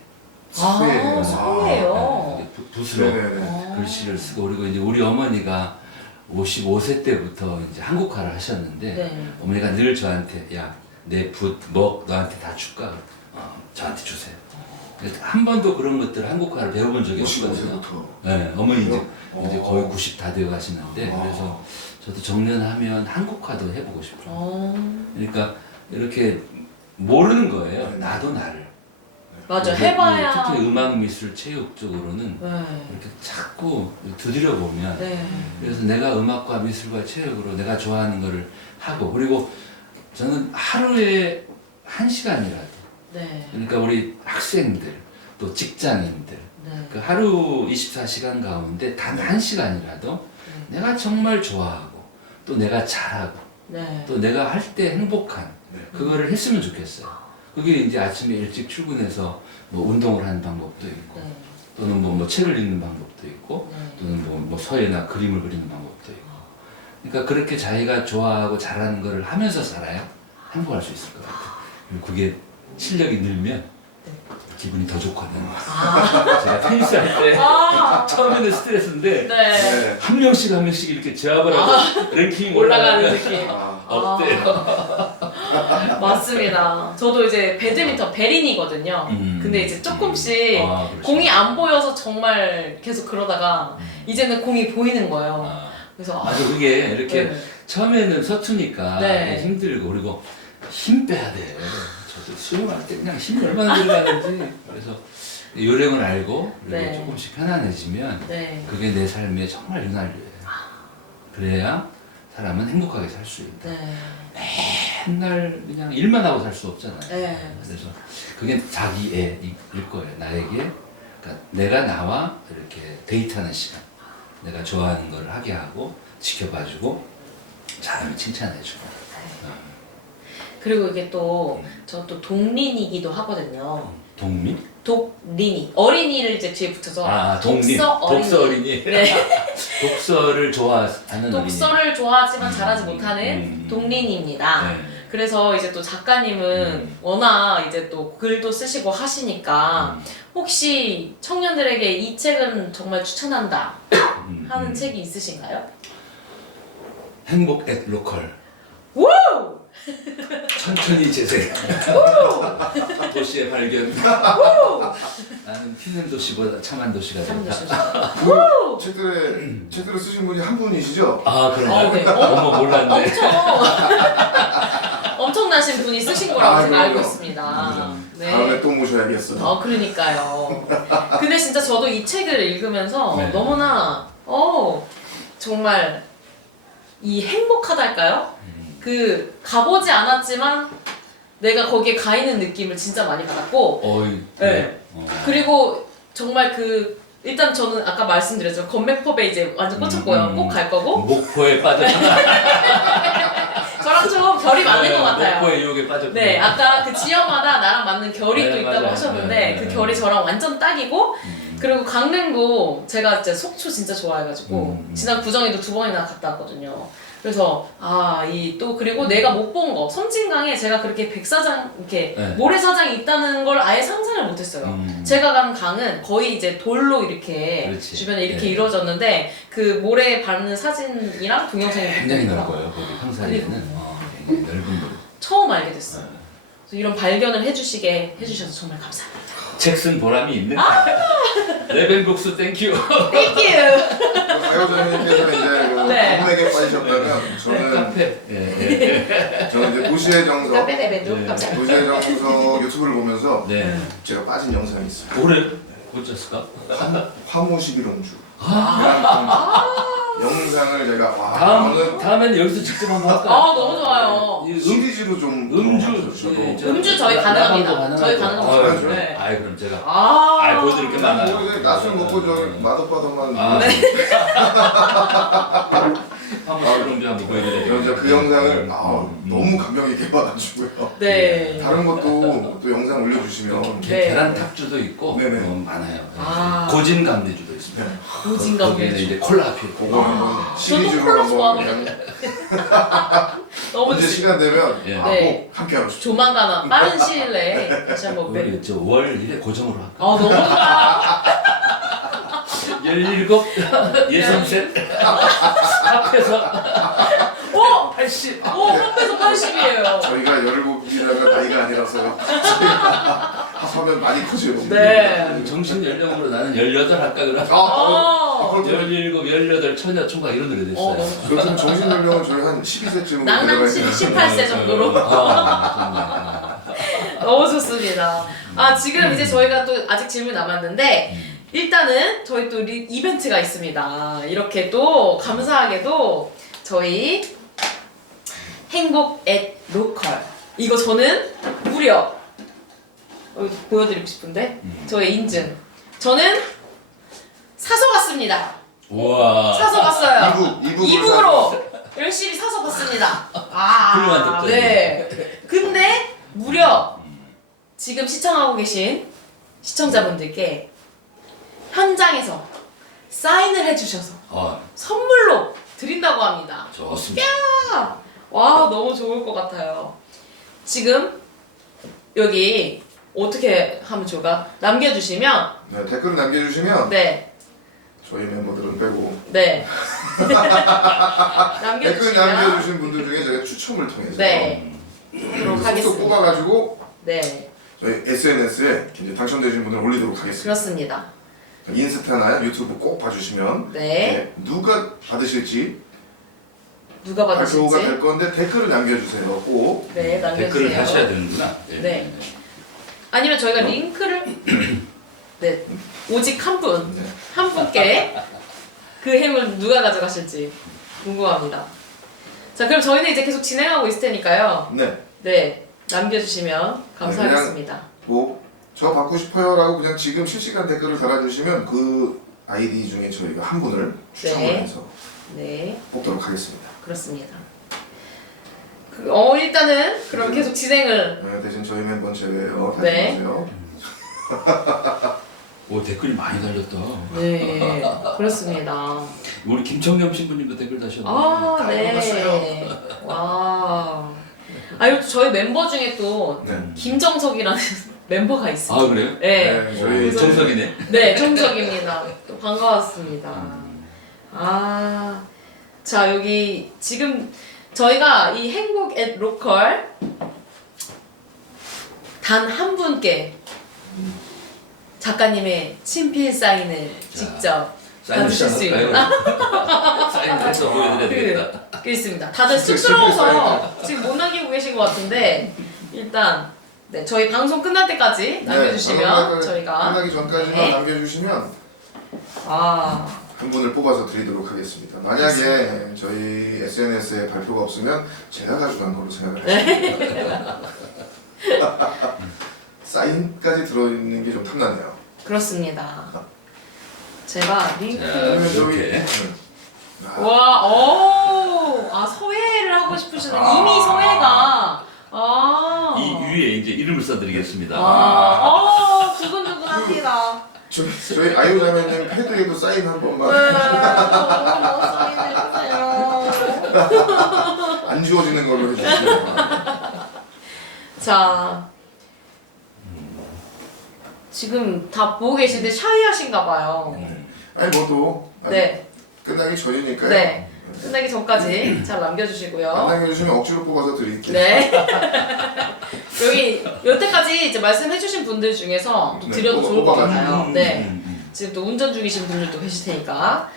서예요. 네, 붓으로 네네네. 글씨를 쓰고, 그리고 이제 우리 어머니가 55세 때부터 이제 한국화를 하셨는데 네. 어머니가 늘 저한테 야, 내 붓, 먹 너한테 다 줄까? 저한테 주세요. 한 번도 그런 것들 한국화를 배워본 적이 없거든요. 55세부터. 네, 어머니 이제 어. 거의 90 다 되어 가시는데 그래서 저도 정년하면 한국화도 해보고 싶어요. 그러니까 이렇게 모르는 거예요. 나도 나를. 맞아, 그래서 해봐야. 특히 음악, 미술, 체육 쪽으로는 네. 이렇게 자꾸 두드려 보면 네. 그래서 내가 음악과 미술과 체육으로 내가 좋아하는 거를 하고, 그리고 저는 하루에 1시간이라도, 네. 그러니까 우리 학생들 또 직장인들 네. 그 하루 24시간 가운데 단 1시간이라도 내가 정말 좋아하고 또 내가 잘하고 네. 또 내가 할 때 행복한 그거를 했으면 좋겠어요. 그게 이제 아침에 일찍 출근해서 뭐 운동을 하는 방법도 있고 네. 또는 뭐 책을 읽는 방법도 있고 네. 또는 뭐 서예나 그림을 그리는 방법도 있고, 그러니까 그렇게 자기가 좋아하고 잘하는 거를 하면서 살아야 행복할 수 있을 것 같아요. 그리고 그게 실력이 늘면 기분이 더 좋거든요. 제가 테니스 할 때 처음에는 스트레스인데 네. 한 명씩 이렇게 제압을 하고 랭킹이 올라가는 올라가면 느낌. 어때요? 맞습니다. 저도 이제 배드민턴 베린이거든요. 근데 이제 조금씩 그렇죠. 공이 안 보여서 정말 계속 그러다가 이제는 공이 보이는 거예요. 그래서 맞아, 그게 이렇게 네. 처음에는 서투니까 네. 힘들고, 그리고 힘 빼야 돼. 저도 수영할 때 그냥 힘이 얼마나 들어가는지. 그래서 요령을 알고 그리고 네. 조금씩 편안해지면 네. 그게 내 삶에 정말 윤활유예요. 그래야 사람은 행복하게 살 수 있다. 네. 맨날 그냥 일만 하고 살 수 없잖아요. 네. 그래서 그게 자기애일 거예요. 나에게. 그러니까 내가 나와 이렇게 데이트하는 시간, 내가 좋아하는 걸 하게 하고 지켜봐주고 잘하면 칭찬해주고. 그리고 이게 또 저 또 독린이기도 하거든요. 독립? 독린이. 어린이를 이제 뒤에 붙여서 독립. 독서 어린이. 네. 독서를 좋아하는 독서를 좋아하지만 잘하지 못하는 독린이입니다. 네. 그래서 이제 또 작가님은 워낙 이제 또 글도 쓰시고 하시니까 혹시 청년들에게 이 책은 정말 추천한다 하는 책이 있으신가요? 행복 앳 로컬. 우! 천천히 재생. 도시의 발견. 나는 튀는 도시보다 참한 도시가 된다. 책들을 쓰신 분이 한 분이시죠? 그런가요? 네. 어머, 몰랐네. 엄청나신 분이 쓰신 거라고 제가 알고 그럼요. 있습니다. 다음에 또 모셔야겠어. 그러니까요. 근데 진짜 저도 이 책을 읽으면서 네. 너무나 정말 이 행복하달까요? 그 가보지 않았지만 내가 거기에 가 있는 느낌을 진짜 많이 받았고, 어이. 네. 그리고 정말 그 일단 저는 아까 말씀드렸죠. 건맥법에 이제 완전 꽂혔고요. 꼭 갈 거고. 목포에 빠졌구나. 저랑 좀 결이 맞는 것 같아요. 목포의 유혹에 빠졌구나. 네, 아까 그 지역마다 나랑 맞는 결이 또 네, 있다고 맞아요. 하셨는데 네, 그 네. 결이 저랑 완전 딱이고 그리고 강릉도 제가 진짜 속초 진짜 좋아해가지고 지난 구정에도 2번이나 갔다 왔거든요. 그래서 그리고 내가 못 본 거 섬진강에 제가 그렇게 백사장 이렇게 네. 모래사장이 있다는 걸 아예 상상을 못했어요. 제가 간 강은 거의 이제 돌로 이렇게 그렇지. 주변에 이렇게 네. 이루어졌는데 그 모래 밟는 사진이랑 동영상이 굉장히 있더라고요. 넓어요. 거기 평사리에는 굉장히 넓은 곳. 처음 알게 됐어요. 그래서 이런 발견을 해주셔서 정말 감사합니다. 책 쓴 보람이 있는. 레벤국수 땡큐. 땡큐. 가요전님께서 이제 그 네. 공맥에 빠지셨다면 저는 카페. 저는 이제 도시의 정석 카페 레벨도 네. 감사합니다. 도시의 정석 유튜브를 보면서 네. 제가 빠진 영상이 있어요. 올해 어쩌을까? 화무 11홍주 영상을 제가 와 저는 다음에는 여기서 직접 한번 할까? 너무 좋아요. 시리즈로 좀 음주 저희 가능합니다. 저희 가능합니다. 네. 그럼 제가 보여드릴 게 많아요. 뭐 이제 낮술 먹고 저 맛없바닥만 한번 음주 한번 보여드릴게요. 저는 이제 그 영상을 너무 감명 있게 봐가지고요. 네. 다른 것도 또 영상 올려주시면 네. 계란 탁주도 있고 네네. 많아요. 고진 감리주도 있습니다. 고진 거기에는 감리주. 이제 콜라 필. 그거 한번 저도 시리즈로 콜라 한번 좋아하거든요. 너무 언제 시간 되면 예. 네. 꼭 함께 하고 싶어요. 조만간 빠른 시일 내에 다시 한번 우리 월 1회 고정으로 할까? 너무 좋아요. 17 예선셋 합해서 80. 합해서 80이에요. 저희가 17이라가 나이가 아니라서요. 합하면 많이 커져요. 네. 정신 연령으로 나는 18 할까 그럼? 어. 17, 18 처녀 총각 이런 노래 됐어요. 그렇다면 정신 연령은 저희 한 12세쯤으로 낭낭치 18세 정도로. 너무 좋습니다. 지금 이제 저희가 또 아직 질문 남았는데 일단은 저희 또 이벤트가 있습니다. 이렇게 또 감사하게도 저희 행복 @로컬 이거 저는 무려 보여드리고 싶은데 저의 인증 저는 사서 갔습니다. 우와. 사서 갔어요. 이북으로 열심히 사서 봤습니다. 훌륭한 답변이에요. 네. 근데 무려 지금 시청하고 계신 시청자분들께 현장에서 사인을 해주셔서 선물로 드린다고 합니다. 좋습니다. 와 너무 좋을 것 같아요. 지금 여기 어떻게 하면 좋을까? 남겨주시면 네, 댓글을 남겨주시면 네. 저희 멤버들은 빼고 네. 댓글 남겨주시면 남겨주신 분들 중에 저희가 추첨을 통해서 네. 그렇도록 쏙쏙 하겠습니다. 뽑아가지고 네. 저희 SNS에 이제 당첨되신 분을 올리도록 하겠습니다. 그렇습니다. 인스타나 유튜브 꼭 봐주시면 네. 누가 받으실지 누가 발표가 받으실지 될 건데 댓글을 남겨주세요. 꼭. 네 남겨주세요. 댓글을 하셔야 되는구나. 네. 아니면 저희가 링크를 네 오직 한 분, 네. 한 분께 그 행을 누가 가져가실지 궁금합니다. 자 그럼 저희는 이제 계속 진행하고 있을 테니까요. 네. 네 남겨주시면 감사하겠습니다. 뭐 저 받고 싶어요라고 그냥 지금 실시간 댓글을 달아주시면 그 아이디 중에 저희가 한 분을 추첨을 네. 해서 네 뽑도록 하겠습니다. 그렇습니다. 일단은 그럼 계속 진행을 네, 대신 저희 멤버는 제외요. 네. 다녀오세요. 오 댓글이 많이 달렸다. 네 그렇습니다. 우리 김청겸 신부님도 댓글 다셨네. 네. 와. 이것도 저희 멤버 중에 또 네. 김정석이라는 멤버가 있어요. 그래요? 네. 네, 저희 정석이네. 네, 정석입니다. 또 반가웠습니다. 자, 여기 지금 저희가 이 행복 @로컬 단 한 분께 작가님의 친필 사인을 직접 사인 받으실 수 있는 사인해서 보여드려야 되겠다. 그렇습니다. 다들 쑥스러워서 지금 못 남기고 계신 것 같은데 일단 네, 저희 방송 끝날 때까지 남겨주시면 저희가 끝나기 전까지만 네. 남겨주시면 아 한 분을 뽑아서 드리도록 하겠습니다. 만약에 저희 SNS에 발표가 없으면 제가 가져간 걸로 생각을 하시면 사인까지 들어있는 게 좀 탐나네요. 그렇습니다. 제가 링크. 이렇게. 와, 오, 서예를 하고 싶으시는 이미 서예가. 이 위에 이제 이름을 써드리겠습니다. 두근두근합니다. 저희 아이유 자매님 패드에도 사인 한 번만. 사인해주세요. 안 지워지는 걸로 해주시면. 자, 지금 다 보고 계신데 샤이하신가 봐요. 아니 뭐 또 네, 끝나기 전이니까요. 네. 끝나기 전까지 잘 남겨주시고요. 안 남겨주시면 억지로 뽑아서 드릴게요. 네. 여기 여태까지 이제 말씀해주신 분들 중에서 또 드려도 좋을 것 같아요. 네. 지금 또 운전 중이신 분들도 계실 테니까.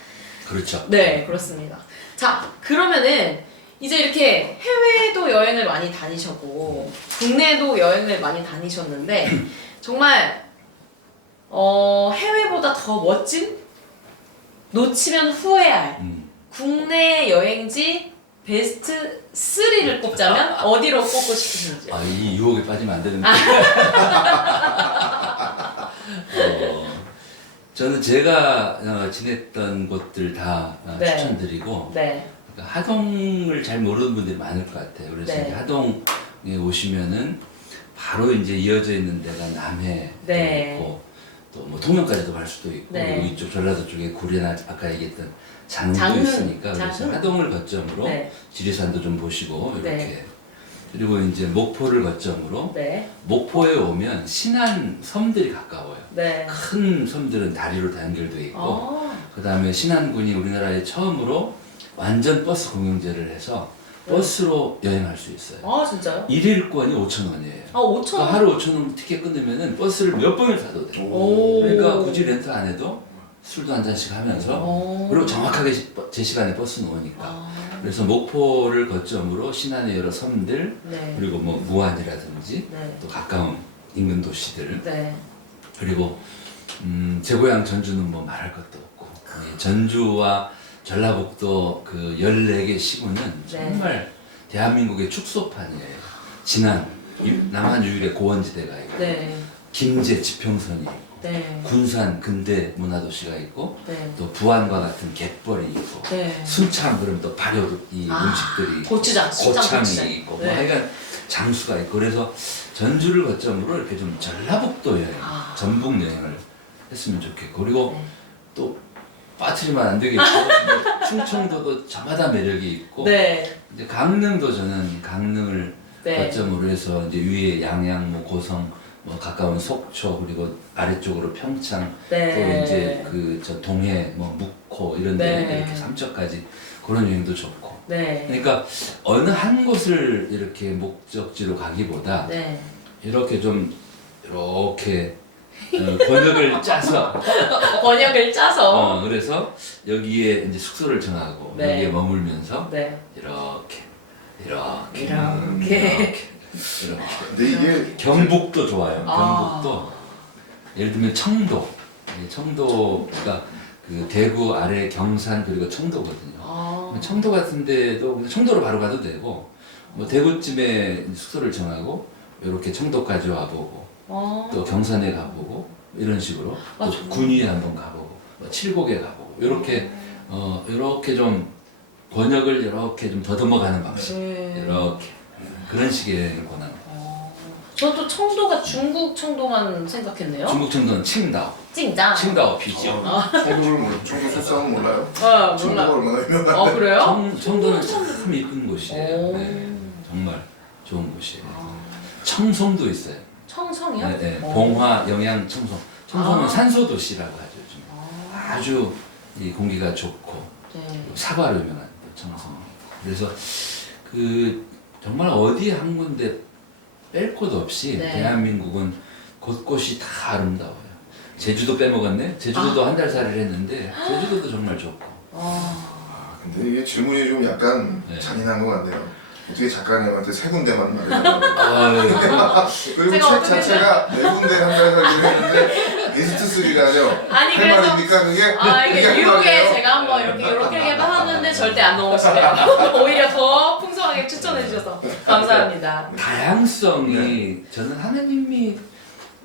그렇죠. 네, 그렇습니다. 자, 그러면은 이제 이렇게 해외도 여행을 많이 다니셨고 국내도 여행을 많이 다니셨는데 정말 해외보다 더 멋진 놓치면 후회할 국내 여행지 베스트 3를 꼽자면 어디로 꼽고 싶으신지. 이 유혹에 빠지면 안 되는데. 저는 제가 지냈던 곳들 다 네. 추천드리고 네. 그러니까 하동을 잘 모르는 분들이 많을 것 같아요. 그래서 네. 이제 하동에 오시면은 바로 이제 이어져 있는 데가 남해도 네. 있고 또 뭐 통영까지도 갈 수도 있고 네. 그리고 이쪽 전라도 쪽에 구리나 아까 얘기했던 장흥도 장흥. 있으니까 그래서 장흥. 하동을 거점으로 네. 지리산도 좀 보시고 이렇게 네. 그리고 이제 목포를 거점으로 네. 목포에 오면 신안 섬들이 가까워요. 네. 큰 섬들은 다리로 다 연결돼 있고 그 다음에 신안군이 우리나라에 처음으로 완전 버스 공영제를 해서 버스로 여행할 수 있어요. 진짜요? 1일권이 5,000원이에요. 5,000원? 그러니까 하루 5,000원 티켓 끊으면은 버스를 몇 번을 타도 돼요. 오. 그러니까 굳이 렌트 안 해도 술도 한 잔씩 하면서 오. 그리고 정확하게 제 시간에 버스는 오니까 그래서 목포를 거점으로 신안의 여러 섬들 네. 그리고 뭐 무안이라든지 네. 또 가까운 인근 도시들 네. 그리고 제 고향 전주는 뭐 말할 것도 없고 이 전주와 전라북도 그 14개 시군은 정말 대한민국의 축소판이에요. 진안 남한 유일의 고원지대가 있고 네. 김제 지평선이 있고 네. 군산 근대 문화도시가 있고 네. 또 부안과 같은 갯벌이 있고 네. 순창 그러면 또 발효 이 음식들이 있고 고추장, 순창 고창이 고추장. 있고 네. 뭐 하여간 장수가 있고 그래서 전주를 거점으로 이렇게 좀 전라북도 여행, 전북 여행을 했으면 좋겠고 그리고 네. 또 빠뜨리면 안 되겠고 뭐 충청도도 저마다 매력이 있고 네. 이제 강릉도 저는 강릉을 네. 거점으로 해서 이제 위에 양양, 뭐 고성, 뭐 가까운 속초 그리고 아래쪽으로 평창 네. 또 이제 그 저 동해, 뭐 묵호 이런 데 네. 이렇게 삼척까지 그런 여행도 좋고. 네. 그러니까 어느 한 곳을 이렇게 목적지로 가기보다 네. 이렇게 좀 이렇게 번역을 짜서 번역을 짜서 그래서 여기에 이제 숙소를 정하고 네. 여기에 머물면서 네. 이렇게 근데 이게 경북도 좋아요. 아. 경북도 예를 들면 청도, 청도가 그 대구 아래 경산 그리고 청도거든요. 청도 같은데도 청도로 바로 가도 되고 뭐 대구쯤에 숙소를 정하고 이렇게 청도까지 와보고 또 경산에 가보고 이런 식으로 또 좋네. 군위에 한번 가보고 뭐 칠곡에 가보고 이렇게 이렇게 좀 번역을 이렇게 좀 더듬어가는 방식 이렇게 그런 식의 여행을 권합니다. 전 또 청도가 중국 청도만 생각했네요. 중국 청도는 칭다오, 찡짱. 칭다오 피지요. 청도 소싸움 몰라요? 몰라. 청도가 얼마나 유명한데. 그래요? 청도는 참 이쁜 곳이에요. 오. 네, 정말 좋은 곳이에요. 청송도 있어요. 청성이요? 네, 네. 봉화, 영양, 청송. 청송은 아. 산소 도시라고 하죠. 요즘. 아주 이 공기가 좋고 네. 사과로 유명한 청송. 그래서 그 정말 어디 한 군데 뺄 곳 없이 네. 대한민국은 곳곳이 다 아름다워요. 제주도 빼먹었네. 제주도도 한 달 살이를 했는데 제주도도 정말 좋고. 근데 이게 질문이 좀 약간 네. 잔인한 것 같네요. 어떻게 작가님한테 세 군데만 말해요? 그리고 제가 책 자체가 네 군데 한 달 살기를 했는데 베스트 3라죠. 아니, 할 그래서- 말입니까 그게? 이게 할 유혹에 말이에요? 제가 한번 이렇게 해봤는데 절대 안 넘어오시네요. 오히려 더 풍성하게 추천해주셔서 감사합니다. 다양성이 저는 하나님이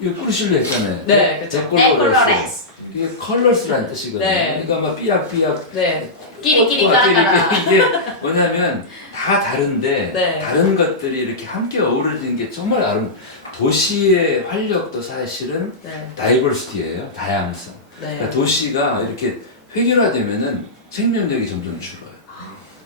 이거 꾸르실로 했잖아요. 네, 그렇죠. 데콜로레스. 이게 컬러스라는 뜻이거든요. 네. 그러니까 막 삐약삐약 네. 끼리끼리 꽃과 까까라. 이게 뭐냐면 다 다른데 네. 다른 것들이 이렇게 함께 어우러지는 게 정말 도시의 활력도 사실은 네. 다이버시티예요. 다양성. 네. 그러니까 도시가 이렇게 획일화되면은 생명력이 점점 줄어요.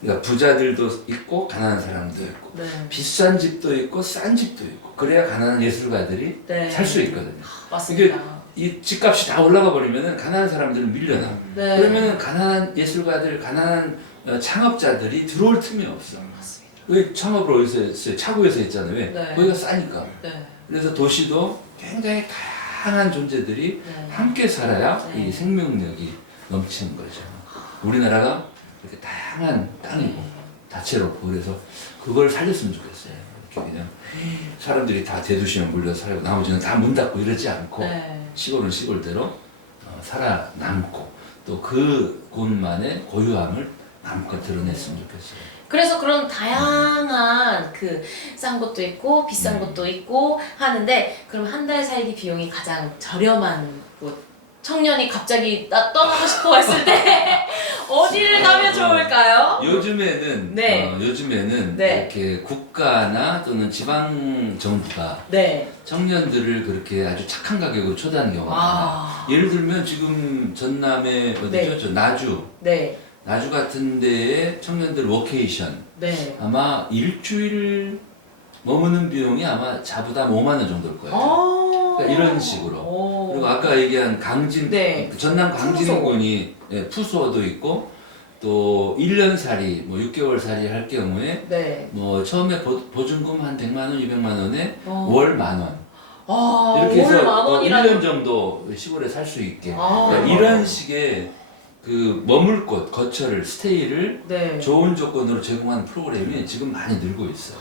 그러니까 부자들도 있고 가난한 사람도 있고 네. 비싼 집도 있고 싼 집도 있고 그래야 가난한 예술가들이 네. 살 수 있거든요. 맞습니다. 이 집값이 다 올라가 버리면은 가난한 사람들은 밀려나. 네. 그러면은 가난한 예술가들, 가난한 창업자들이 들어올 틈이 없어. 맞습니다. 왜 창업을 어디서 했어요? 차구에서 했잖아요. 왜? 네. 거기가 싸니까. 네. 그래서 도시도 굉장히 다양한 존재들이 네. 함께 살아야 네. 이 생명력이 넘치는 거죠. 우리나라가 이렇게 다양한 땅이고 네. 다채롭고 그래서 그걸 살렸으면 좋겠어요. 이렇게 그냥 사람들이 다 대도시만 몰려서 살고 나머지는 다 문 닫고 이러지 않고 네. 시골은 시골대로 살아남고 또 그 곳만의 고유함을 마음껏 드러냈으면 좋겠어요. 그래서 그런 다양한 그 싼 것도 있고 비싼 것도 있고 하는데 그럼 한 달 살기 비용이 가장 저렴한 곳 청년이 갑자기 나 떠나고 싶어 했을 때 어디를 가면 좋을까요? 요즘에는 네. 요즘에는 네. 이렇게 국가나 또는 지방 정부가 네. 청년들을 그렇게 아주 착한 가격으로 초대하는 경우가 많아요. 아. 예를 들면 지금 전남에 어디죠? 네. 저 나주 같은 데에 청년들 워케이션 네. 아마 일주일 머무는 비용이 아마 자부담 5만 원 정도일 거예요. 그러니까 이런 식으로. 그리고 아까 얘기한 강진, 네. 전남 강진군이 푸소도 있고 또 1년살이 뭐 6개월살이 할 경우에 네. 뭐 처음에 보증금 한 100만 원, 200만 원에 어. 월 만 원. 이렇게 해서 월 10,000원이라는 1년 정도 시골에 살 수 있게. 아. 그러니까 이런 식의 그 머물 곳, 거처를, 스테이를 네. 좋은 조건으로 제공하는 프로그램이 지금 많이 늘고 있어요.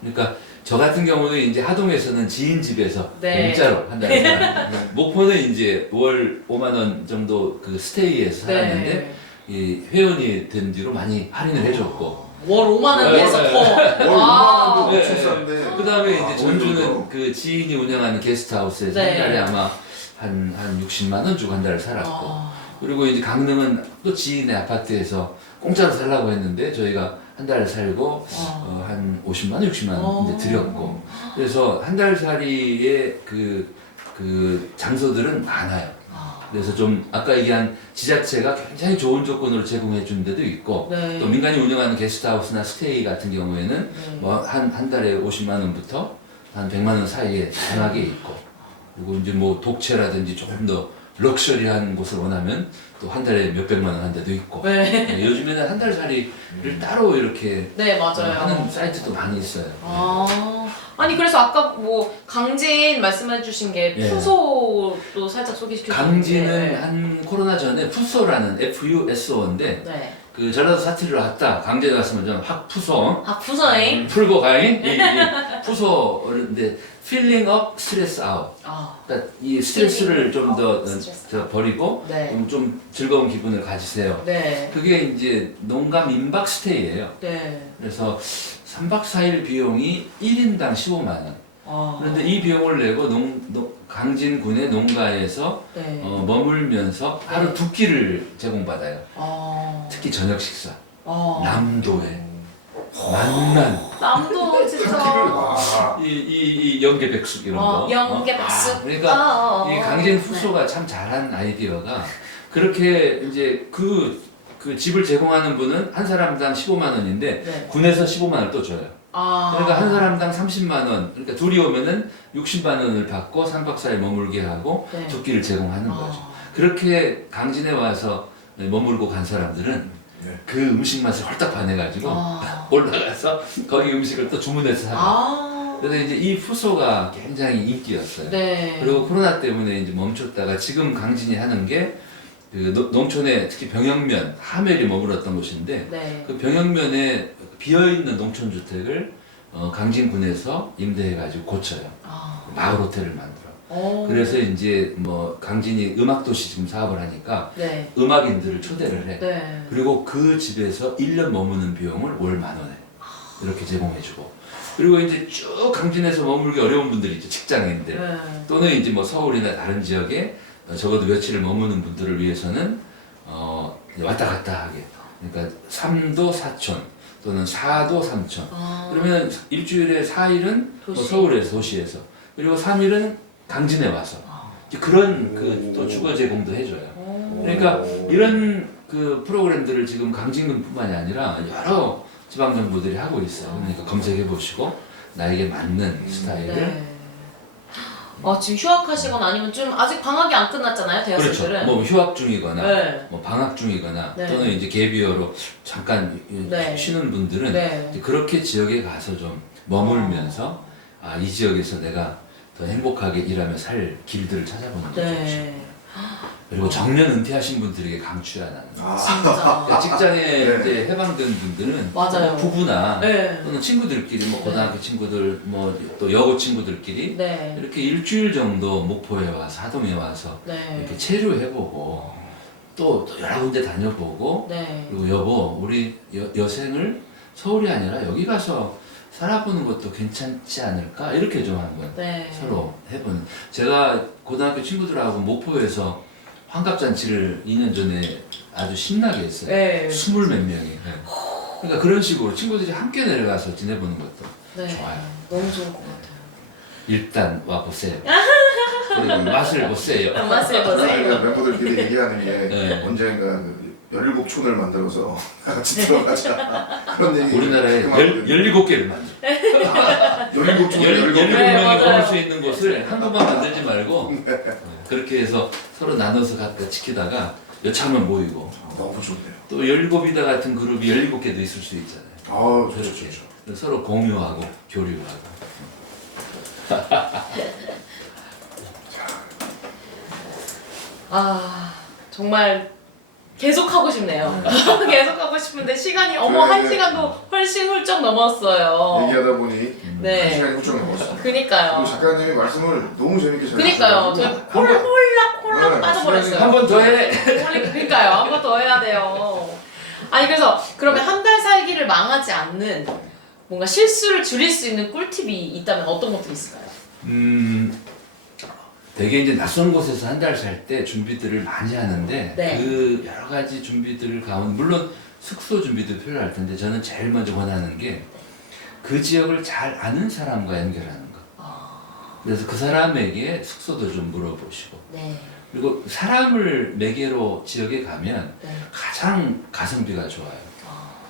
그러니까 저 같은 경우는 이제 하동에서는 지인 집에서 네. 공짜로 한 달에 살았는데 목포는 이제 월 5만 원 정도 그 스테이에서 살았는데 네. 이 회원이 된 뒤로 많이 할인을 해줬고 월 5만 원에서 네. 더. 월 2만 원도 네. 엄청 싼데. 그 다음에 이제 아, 전주는 오늘도. 그 지인이 운영하는 게스트하우스에서 네. 한 달에 아마 한 60만 원 주고 한 달을 살았고 아. 그리고 이제 강릉은 또 지인의 아파트에서 공짜로 살라고 했는데 저희가 한 달 살고 한 50만 원, 60만 원 이제 드렸고 그래서 한 달 살이의 그 장소들은 많아요. 그래서 좀 아까 얘기한 지자체가 굉장히 좋은 조건으로 제공해 준 데도 있고 네. 또 민간이 운영하는 게스트하우스나 스테이 같은 경우에는 네. 뭐 한 달에 50만 원부터 한 100만 원 사이에 다양하게 있고 그리고 이제 뭐 독채라든지 조금 더 럭셔리한 곳을 원하면 또 한 달에 몇백만 원 한 데도 있고 네. 요즘에는 한 달 살이를 따로 이렇게 네, 맞아요. 하는 사이트도 많이 있어요. 아니 그래서 아까 뭐 강진 말씀해주신 게 예. 푸소도 살짝 소개시켜 강진은 한 코로나 전에 푸소라는 FUSO인데 네. 그 전라도 사투리로 왔다 강진에 갔으면 좀 확 푸소 푸소잉. 풀고 가잉 이 푸소인데 feeling up, stress out. 그러니까 이 스트레스를 좀 더 버리고 네. 좀 즐거운 기분을 가지세요. 네. 그게 이제 농감 임박 스테이예요. 네. 그래서 3박 4일 비용이 1인당 15만 원. 그런데 이 비용을 내고 강진군의 농가에서 네. 머물면서 하루 2끼를 제공받아요. 특히 저녁 식사. 남도에 만난 남도 진짜. 와. 이 연계백숙 이런 거. 연계백숙. 그러니까 이 강진 후소가 참 잘한 아이디어가 그렇게 이제 그 집을 제공하는 분은 한 사람당 15만 원인데 네. 군에서 15만 원을 또 줘요. 그러니까 한 사람당 30만 원. 그러니까 둘이 오면은 60만 원을 받고 3박 4일 머물게 하고 네. 2끼를 제공하는 거죠. 그렇게 강진에 와서 머물고 간 사람들은 네. 그 음식 맛을 헐떡 반해가지고 올라가서 거기 음식을 또 주문해서 사요. 그래서 이제 이 푸소가 굉장히 인기였어요. 네. 그리고 코로나 때문에 이제 멈췄다가 지금 강진이 하는 게 그 농촌에 특히 병영면, 하멜이 머물렀던 곳인데 네. 그 병영면에 비어있는 농촌주택을 강진군에서 임대해가지고 고쳐요. 마을 호텔을 만들어. 그래서 이제 뭐 강진이 음악도시 지금 사업을 하니까 네. 음악인들을 초대를 해. 네. 그리고 그 집에서 1년 머무는 비용을 월 10,000원에 이렇게 제공해주고 그리고 이제 쭉 강진에서 머물기 어려운 분들이 있죠. 직장인들 네. 또는 이제 뭐 서울이나 다른 지역에 적어도 며칠을 머무는 분들을 위해서는 왔다 갔다 하게. 그러니까 3도 4촌 또는 4도 3촌. 그러면 일주일에 4일은 서울에서 도시에서 그리고 3일은 강진에 와서 이제 그런 그 또 주거 제공도 해줘요. 그러니까 이런 그 프로그램들을 지금 강진군뿐만이 아니라 여러 지방 정부들이 하고 있어요. 그러니까 검색해 보시고 나에게 맞는 스타일을. 네. 지금 휴학하시거나 아니면 좀 아직 방학이 안 끝났잖아요, 대학생들은. 그렇죠. 뭐 휴학 중이거나, 네. 뭐 방학 중이거나, 네. 또는 이제 갭이어로 잠깐 네. 쉬는 분들은 네. 이제 그렇게 지역에 가서 좀 머물면서 이 지역에서 내가 더 행복하게 일하며 살 길들을 찾아보는 거죠. 네. 그리고 정년 은퇴하신 분들에게 강추야 나는. 진짜. 그러니까 직장에 네. 이제 해방된 분들은 맞아요. 부부나 네. 또는 친구들끼리 뭐 고등학교 친구들 뭐 또 여고 친구들끼리 네. 이렇게 일주일 정도 목포에 와서 하동에 와서 네. 이렇게 체류해보고 또 여러 군데 다녀보고 네. 그리고 여보 우리 여생을 서울이 아니라 여기 가서 살아보는 것도 괜찮지 않을까 이렇게 좀 한번 네. 서로 해보는. 제가 고등학교 친구들하고 목포에서 환갑잔치를 2년 전에 아주 신나게 했어요. 네. 20몇 명이. 네. 그러니까 그런 식으로 친구들이 함께 내려가서 지내보는 것도 네. 좋아요. 너무 좋을 것 같아요. 일단 와보세요. 그리고 맛을 보세요. 맛을 보세요. 저희가 멤버들끼리 얘기하는 게 네. 언젠가 그 17촌을 만들어서 같이 들어가자 그런 얘기 우리나라에 가끔 하거든요. 17개를 만들어. 17촌을 17개 17명이 네, 머물 맞아요. 수 있는 곳을 한 곳만 만들지 말고 그렇게 해서 서로 나눠서 각각 지키다가 여차하면 모이고 너무 좋네요. 또 17이다 같은 그룹이 17개도 있을 수 있잖아요. 아 좋죠 그렇게 좋죠. 서로 공유하고 교류하고. 정말 계속 하고 싶네요. 계속 하고 싶은데 시간이 한 시간도 훨씬 훌쩍 넘었어요. 얘기하다 보니 네. 시간이 훌쩍 넘었어요. 그니까요. 그리고 작가님이 말씀을 너무 재밌게 잘 그니까요. 저 해주셔가지고 홀락홀락 네, 빠져버렸어요. 한 번 더 해. 그러니까요. 한 번 더 해야 돼요. 아니 그래서 그러면 한 달 살기를 망하지 않는 뭔가 실수를 줄일 수 있는 꿀팁이 있다면 어떤 것들이 있을까요? 되게 이제 낯선 곳에서 한 달 살 때 준비들을 많이 하는데 네. 그 여러 가지 준비들을 가운데 물론 숙소 준비도 필요할 텐데 저는 제일 먼저 원하는 게 그 지역을 잘 아는 사람과 연결하는 것. 그래서 그 사람에게 숙소도 좀 물어보시고 네. 그리고 사람을 매개로 지역에 가면 네. 가장 가성비가 좋아요.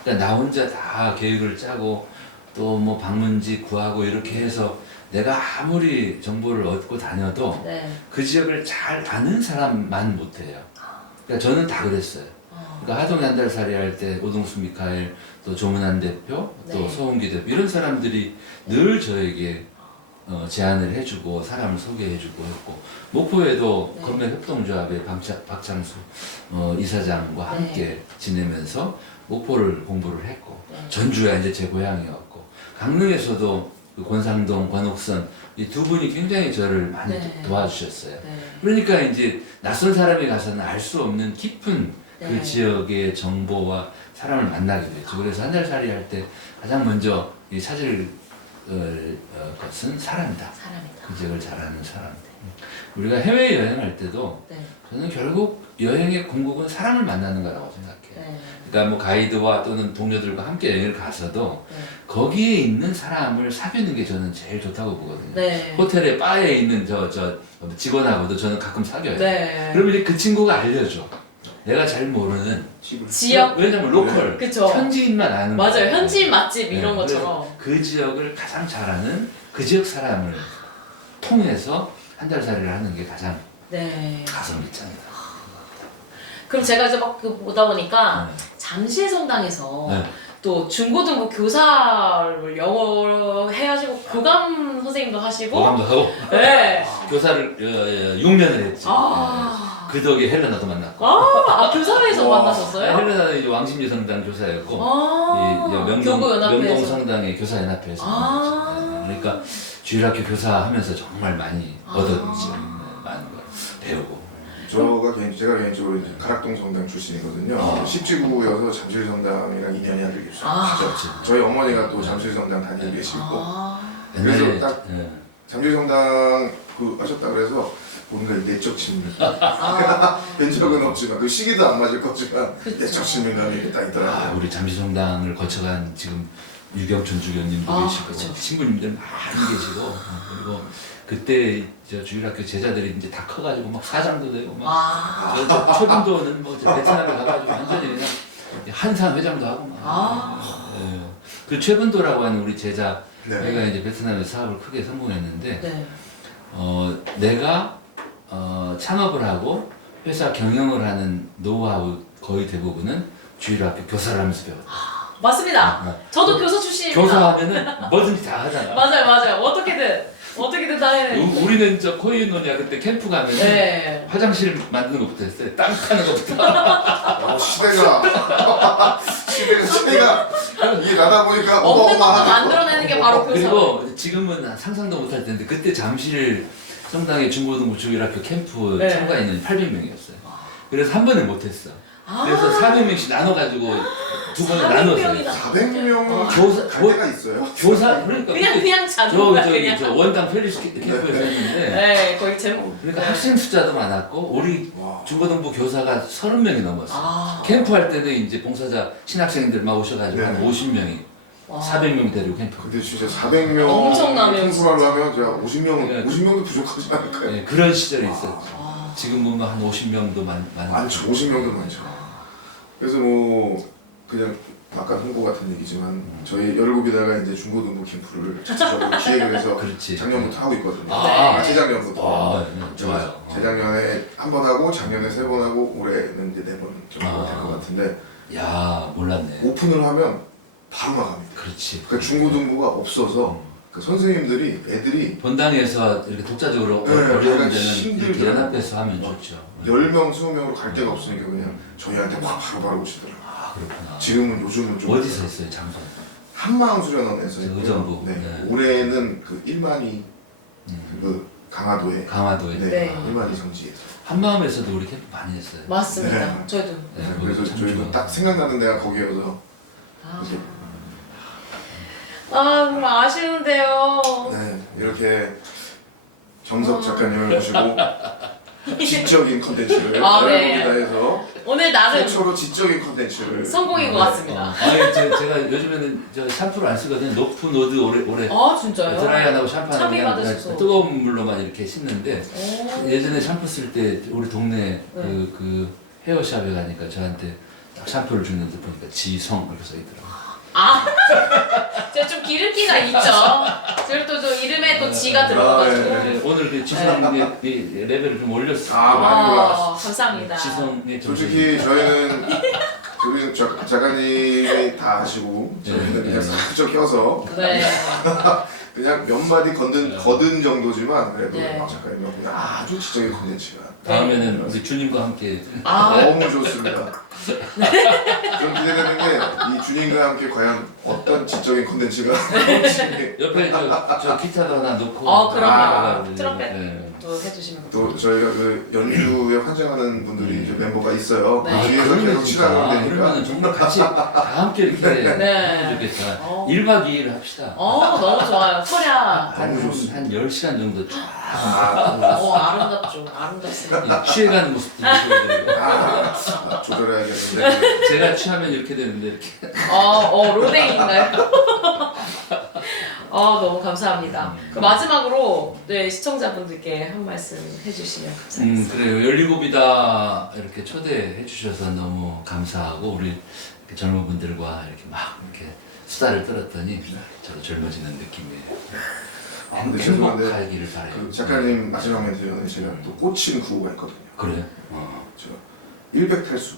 그러니까 나 혼자 다 계획을 짜고 또 뭐 방문지 구하고 이렇게 해서 내가 아무리 정보를 얻고 다녀도 네. 그 지역을 잘 아는 사람만 못해요. 그러니까 저는 다 그랬어요. 그러니까 하동에 한 달 살이 할 때 오동수 미카엘 또 조문환 대표 또 네. 서홍기 대표 이런 사람들이 늘 저에게 제안을 해주고 사람을 소개해주고 했고 목포에도 네. 건매협동조합의 박창수 이사장과 네. 함께 지내면서 목포를 공부를 했고 네. 전주가 이제 제 고향이었고 강릉에서도 그 권상동, 권옥선 이 두 분이 굉장히 저를 많이 네. 도와주셨어요. 네. 그러니까 이제 낯선 사람이 가서는 알 수 없는 깊은 네. 그 지역의 정보와 사람을 만나게 되죠. 그래서 한 달 살이 할 때 가장 먼저 이 찾을 것은 사람이다. 사람이다. 그 지역을 잘 아는 사람. 우리가 해외 여행할 때도 네. 저는 결국 여행의 궁극은 사람을 만나는 거라고 생각해요. 네. 그러니까 뭐 가이드와 또는 동료들과 함께 여행을 가서도 네. 거기에 있는 사람을 사귀는 게 저는 제일 좋다고 보거든요. 네. 호텔에 바에 있는 저 직원하고도 저는 가끔 사귀어요. 네. 그러면 이제 그 친구가 알려줘. 내가 잘 모르는 지역. 왜냐면 로컬 그쵸. 현지인만 아는 맞아요. 거예요. 현지인 맛집 네, 이런 그래서 것처럼. 그 지역을 가장 잘 아는 그 지역 사람을 통해서 한 달 살이를 하는 게 가장 네. 가성비 짱이다. 그럼 제가 이제 막 보다 보니까 네. 잠실 성당에서 네. 또 중고등부 교사를 영어 해가지고 교감 선생님도 하시고. 교감도 하고 네. 교사를 6년을 했지. 그 덕에 헬레나도 만났고. 교사회에서 와. 만나셨어요? 헬레나는 이제 왕십리 성당 교사였고 교구연합회에서. 명동 성당의 교사연합회에서 만났죠. 그러니까 주일학교 교사하면서 정말 많이 얻었지. 많은 걸 배우고. 제가 개인적으로 이제 가락동 성당 출신이거든요. 십지구여서 잠실 성당이랑 인연이 아주 깊죠. 저희 어머니가 또 잠실 성당 다니고 계시고 그래서 딱 잠실 성당 그 하셨다 그래서 뭔가 내적 친밀. 아, 뵌 적은 없지만 그 시기도 안 맞을 거지만 그쵸. 내적 친밀감이 딱 있더라고요. 우리 잠시성당을 거쳐간 지금 유경천 주교님도 계시고 그쵸. 신부님들 많이 계시고 그리고 그때 저 주일학교 제자들이 이제 다 커가지고 막 사장도 되고 막 저 최분도는 뭐저 베트남에 가가지고 완전히 그냥 한상 회장도 하고 막. 예. 그 최분도라고 하는 우리 제자 네. 내가 이제 베트남에서 사업을 크게 성공했는데 네. 내가 창업을 하고 회사 경영을 하는 노하우 거의 대부분은 주일학교 교사를 하면서 배웠다. 맞습니다. 저도 교사 출신입니다. 교사하면은 뭐든지 다 하잖아. 맞아요. 어떻게든 다 해내. 우리는 저 코이노니아 그때 캠프 가면 은 네. 화장실 만드는 것부터 했어요. 땅 파는 것부터. 시대가 이게 나다 보니까 없는 것도 어마어마하네. 만들어내는 게 바로 교사. 그리고 지금은 상상도 못할 텐데 그때 잠실 성당의 중고등부 주일학교 캠프 네. 참가인원이 800명이었어요. 그래서 한 번에 못했어. 아. 그래서 400명씩 나눠가지고 두 번을 나눴어요. 400명이나. 400명 교사- 갈 때가 있어요. 교사 그러니까 그냥 자는 거야 저기 그냥. 저 원당 펠리스 캠프에서 했는데 네, 거의 제목. 그러니까 학생 숫자도 많았고 우리 와. 중고등부 교사가 30명이 넘었어. 아. 캠프 할 때도 이제 봉사자 신학생들 막 오셔가지고 네. 한 50명이 와. 400명 데리고 캠프. 근데 진짜 400명 엄청나네요, 통수를 하면 제가 50명 네. 50명도 부족하지 않을까요? 네, 그런 시절이 있었죠. 아. 지금은 뭐 한 50명도 많죠. 50명도 많죠. 그래서 뭐 그냥 아까 홍보 같은 얘기지만 저희 17이다가 이제 중고등부 캠프를 자체적으로 기획을 해서 그렇지. 작년부터 하고 있거든요. 아, 재작년부터. 좋아요. 재작년에 한 번 하고 작년에 3번 하고 올해는 이제 4번 정도가 될 것 아. 같은데 야 몰랐네. 오픈을 하면 바로 마감입니다. 그렇지. 그러니까 중고등부가 없어서 그 선생님들이 애들이 본당에서 이렇게 독자적으로 네, 어려운 약간 데는 힘들죠. 이렇게 연합해서 하면 좋죠. 10명, 20명으로 갈 데가 없으니까 그냥 저희한테 막 바로바로 오시더라고요. 아 그렇구나. 지금은 요즘은 좀 어디서 했어요 장소? 한마음 수련원에서 했고요. 의정부. 네. 네. 올해는 그 1만이 그 강화도에 강화도에 네, 네. 1만이 성지에서 한마음에서도 우리 캠프 많이 했어요. 맞습니다. 네. 저희도. 네, 그래서 참 저희도 좋아. 딱 생각나는 데가 거기여서 아, 이렇게 정말 아쉬운데요. 네, 이렇게 정석 작가님을 모시고 지적인 컨텐츠를 네. 해서 오늘 나름 최초로 지적인 컨텐츠를 성공인 것 같습니다. 아니 제가 요즘에는 저 샴푸를 안 쓰거든요. 노프 노드 오래 아 진짜요? 드라이하고 샴푸하는 참이 그냥 받으셔서. 뜨거운 물로만 이렇게 씻는데 오. 예전에 샴푸 쓸 때 우리 동네 네. 그 헤어샵에 가니까 저한테 딱 샴푸를 주는데 보니까 지성 이렇게 써있더라고요. 아, 제가 좀 기름기가 있죠. 제가 또 저 이름에 또 지가 들어가가지고. 네. 네, 오늘 그 지성의 이 레벨을 좀 올렸어요. 아, 많이 올라갔어. 감사합니다. 지성의 솔직히 저희는 우리 작가님이 다 하시고 네, 저희는 그냥 네. 싹 껴서 네. 그냥 몇 마디 거든 정도지만 그래도 네. 작가님이 그냥 아주 지적인 컨텐츠가 다음에는 우리 주님과 함께 아, 너무 좋습니다. 좀 기대되는 게 이 주님과 함께 과연 어떤 지적인 컨텐츠가 나올지 옆에 저 기타도 하나 놓고 그럼요. 나가고 트럼펫. 네. 또 해주시면. 또 저희가 그 연주에 환장하는 분들이 이제 멤버가 있어요. 네. 뒤에서 그러면 계속 치라고 되니까 그러면 정말 같이 다 함께 이렇게 네. 하면 좋겠다. 어. 1박 2일 합시다. 너무 좋아요. 철야. 너무 좋습니다. 한 10시간 정도 쫙 아름답죠. 아름답습니다. 취해가는 모습도 보여드리고 조절해야겠는데 제가 취하면 이렇게 되는데 이렇게 로댕인가요? 너무 감사합니다. 그 마지막으로 네, 시청자분들께 한 말씀 해주시면 감사하겠습니다. 그래요. 17이다 이렇게 초대해 주셔서 너무 감사하고 우리 이렇게 젊은 분들과 이렇게 막 이렇게 수다를 떨었더니 저도 젊어지는 느낌이에요. 근데 죄송한데 행복하기를 바라요. 그 작가님 마지막 멘트에는 제가 또 꽂힌 구호가 있거든요. 그래요? 저 100탈수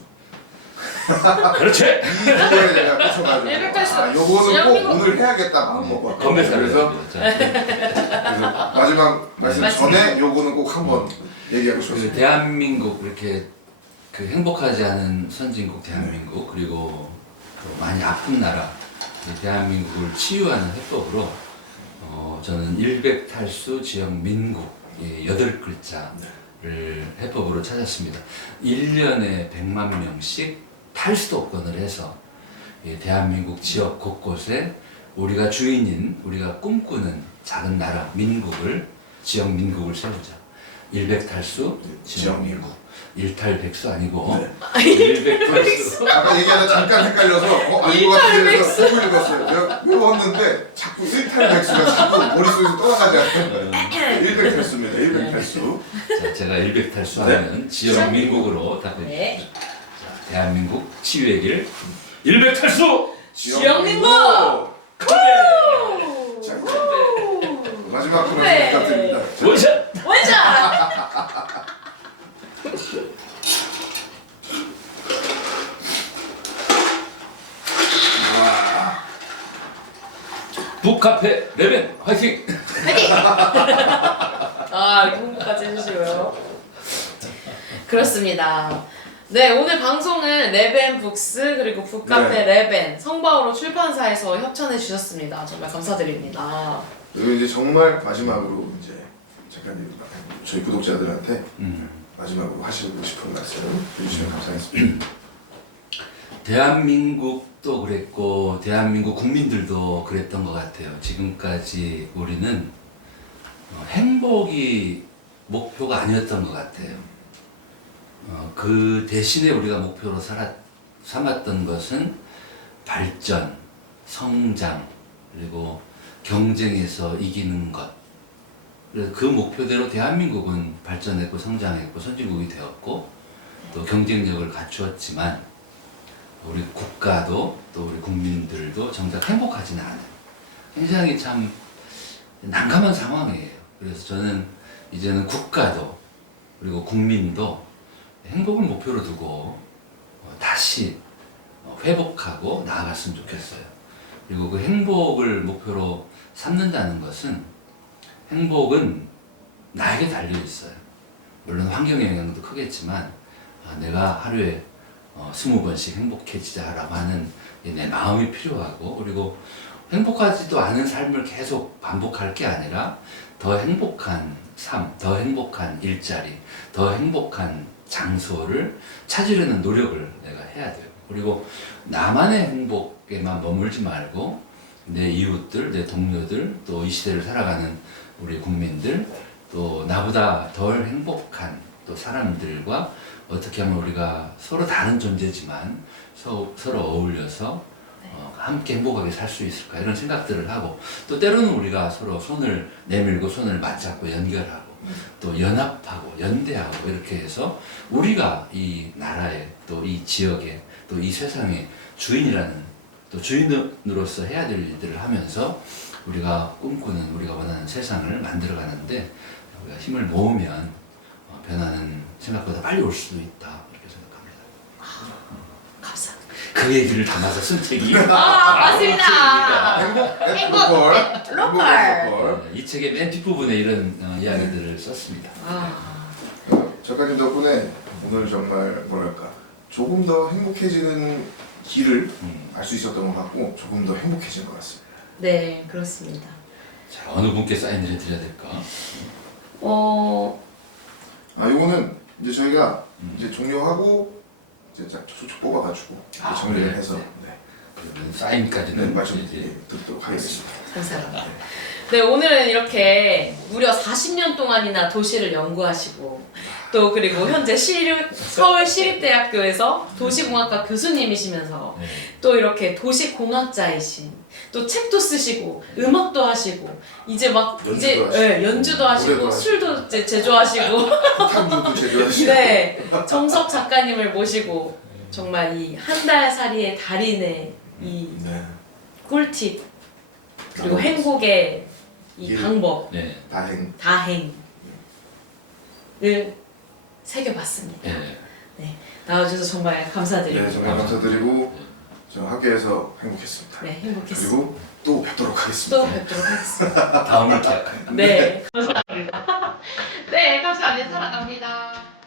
그렇지. 이 구호에 제가 꽂혀가지고 100탈수. 요거는 대한민국- 꼭 오늘 해야겠다 마음 먹었거든요. 건배사 그래서 그래서 마지막 말씀 말씀. 전에 요거는 꼭 한번 얘기하고 그 싶었습니다. 대한민국 이렇게 그 행복하지 않은 선진국 대한민국 그리고 또 많이 아픈 나라 이 대한민국을 치유하는 해법으로 저는 100탈수 지역 민국 8글자를 해법으로 찾았습니다. 1년에 100만 명씩 탈수도권을 해서 이 대한민국 지역 곳곳에 우리가 주인인 우리가 꿈꾸는 작은 나라 민국을 지역 민국을 세우자. 일백탈수 지역 민국. 일탈백수 아니고 네. 일백탈수. 아까 얘기하다 잠깐 헷갈려서 아닌 것 같은데 속을 읽었어요. 내가 외웠는데 자꾸 일탈백수가 자꾸 머릿속에서 떠나가지 않는 일백탈수입니다. 일백탈수. 자, 제가 일백탈수 네. 하면 지역 민국으로 답해 주십시오. 네. 자, 대한민국 치유의 길 일백탈수. 지역 민국! 자, 마지막 코너 네. 부탁드립니다. 원샷. 원샷! 와. 북카페 레벤 화이팅. 화이팅! 아, 이렇게 홍보까지 해주시고요. 그렇습니다. 네, 오늘 방송은 레벤 북스 그리고 북카페 레벤 성바오로 출판사에서 협찬해 주셨습니다. 정말 감사드립니다. 그리고 이제 정말 마지막으로 이제 작가님 저희 구독자들한테 마지막으로 하시고 싶은 말씀 해주시면 감사하겠습니다. 대한민국도 그랬고 대한민국 국민들도 그랬던 것 같아요. 지금까지 우리는 행복이 목표가 아니었던 것 같아요. 그 대신에 우리가 목표로 삼았던 것은 발전, 성장, 그리고 경쟁에서 이기는 것. 그래서 그 목표대로 대한민국은 발전했고 성장했고 선진국이 되었고 또 경쟁력을 갖추었지만 우리 국가도 또 우리 국민들도 정작 행복하지는 않아요. 굉장히 참 난감한 상황이에요. 그래서 저는 이제는 국가도 그리고 국민도 행복을 목표로 두고 다시 회복하고 나아갔으면 좋겠어요. 그리고 그 행복을 목표로 삼는다는 것은 행복은 나에게 달려 있어요. 물론 환경의 영향도 크겠지만 내가 하루에 20번씩 행복해지자라고 하는 내 마음이 필요하고 그리고 행복하지도 않은 삶을 계속 반복할 게 아니라 더 행복한 삶, 더 행복한 일자리, 더 행복한 장소를 찾으려는 노력을 내가 해야 돼요. 그리고 나만의 행복에만 머물지 말고 내 이웃들, 내 동료들, 또 이 시대를 살아가는 우리 국민들, 또 나보다 덜 행복한 또 사람들과 어떻게 하면 우리가 서로 다른 존재지만 서로 어울려서 함께 행복하게 살 수 있을까 이런 생각들을 하고 또 때로는 우리가 서로 손을 내밀고 손을 맞잡고 연결하고 또 연합하고 연대하고 이렇게 해서 우리가 이 나라에 또 이 지역에 또 이 세상의 주인이라는 또 주인으로서 해야 될 일들을 하면서 우리가 꿈꾸는 우리가 원하는 세상을 만들어 가는데 우리가 힘을 모으면 변화는 생각보다 빨리 올 수도 있다 이렇게 생각합니다. 감사합니다. 그 얘기를 담아서 쓴 책이 맞습니다. 행복 로컬. 이 책의 맨 뒷부분에 이런 이야기들을 썼습니다. 작가님 덕분에 오늘 정말 뭐랄까 조금 더 행복해지는 길을 알 수 있었던 것 같고 조금 더 행복해진 것 같습니다. 네, 그렇습니다. 자, 어느 분께 사인을 해드려야 될까? 이거는 이제 저희가 이제 종료하고 이제 촉 뽑아가지고 정리를 해서 그러면 사인까지는 말씀 이제 듣도록 하겠습니다. 감사합니다. 네, 오늘은 이렇게 무려 40년 동안이나 도시를 연구하시고 또 그리고 현재 서울시립대학교에서 도시공학과 교수님이시면서 또 이렇게 도시공학자이신 또 책도 쓰시고 음악도 하시고 이제 막 연주도 하시고 술도 이제 제조하시고 탐구도 제조하시고 네, 정석 작가님을 모시고 정말 이 한 달 살이의 달인의 이 꿀팁 그리고 행복의 이 방법 다행을 새겨봤습니다. 네, 나와주셔서 정말 감사드립니다. 네, 정말 감사드리고 저 학교에서 행복했습니다. 네, 행복했습니다. 그리고 또 뵙도록 하겠습니다. 또 뵙도록 하겠습니다. 다음을 기약합니다. 네, 감사합니다. 네, 감사합니다. 사랑합니다.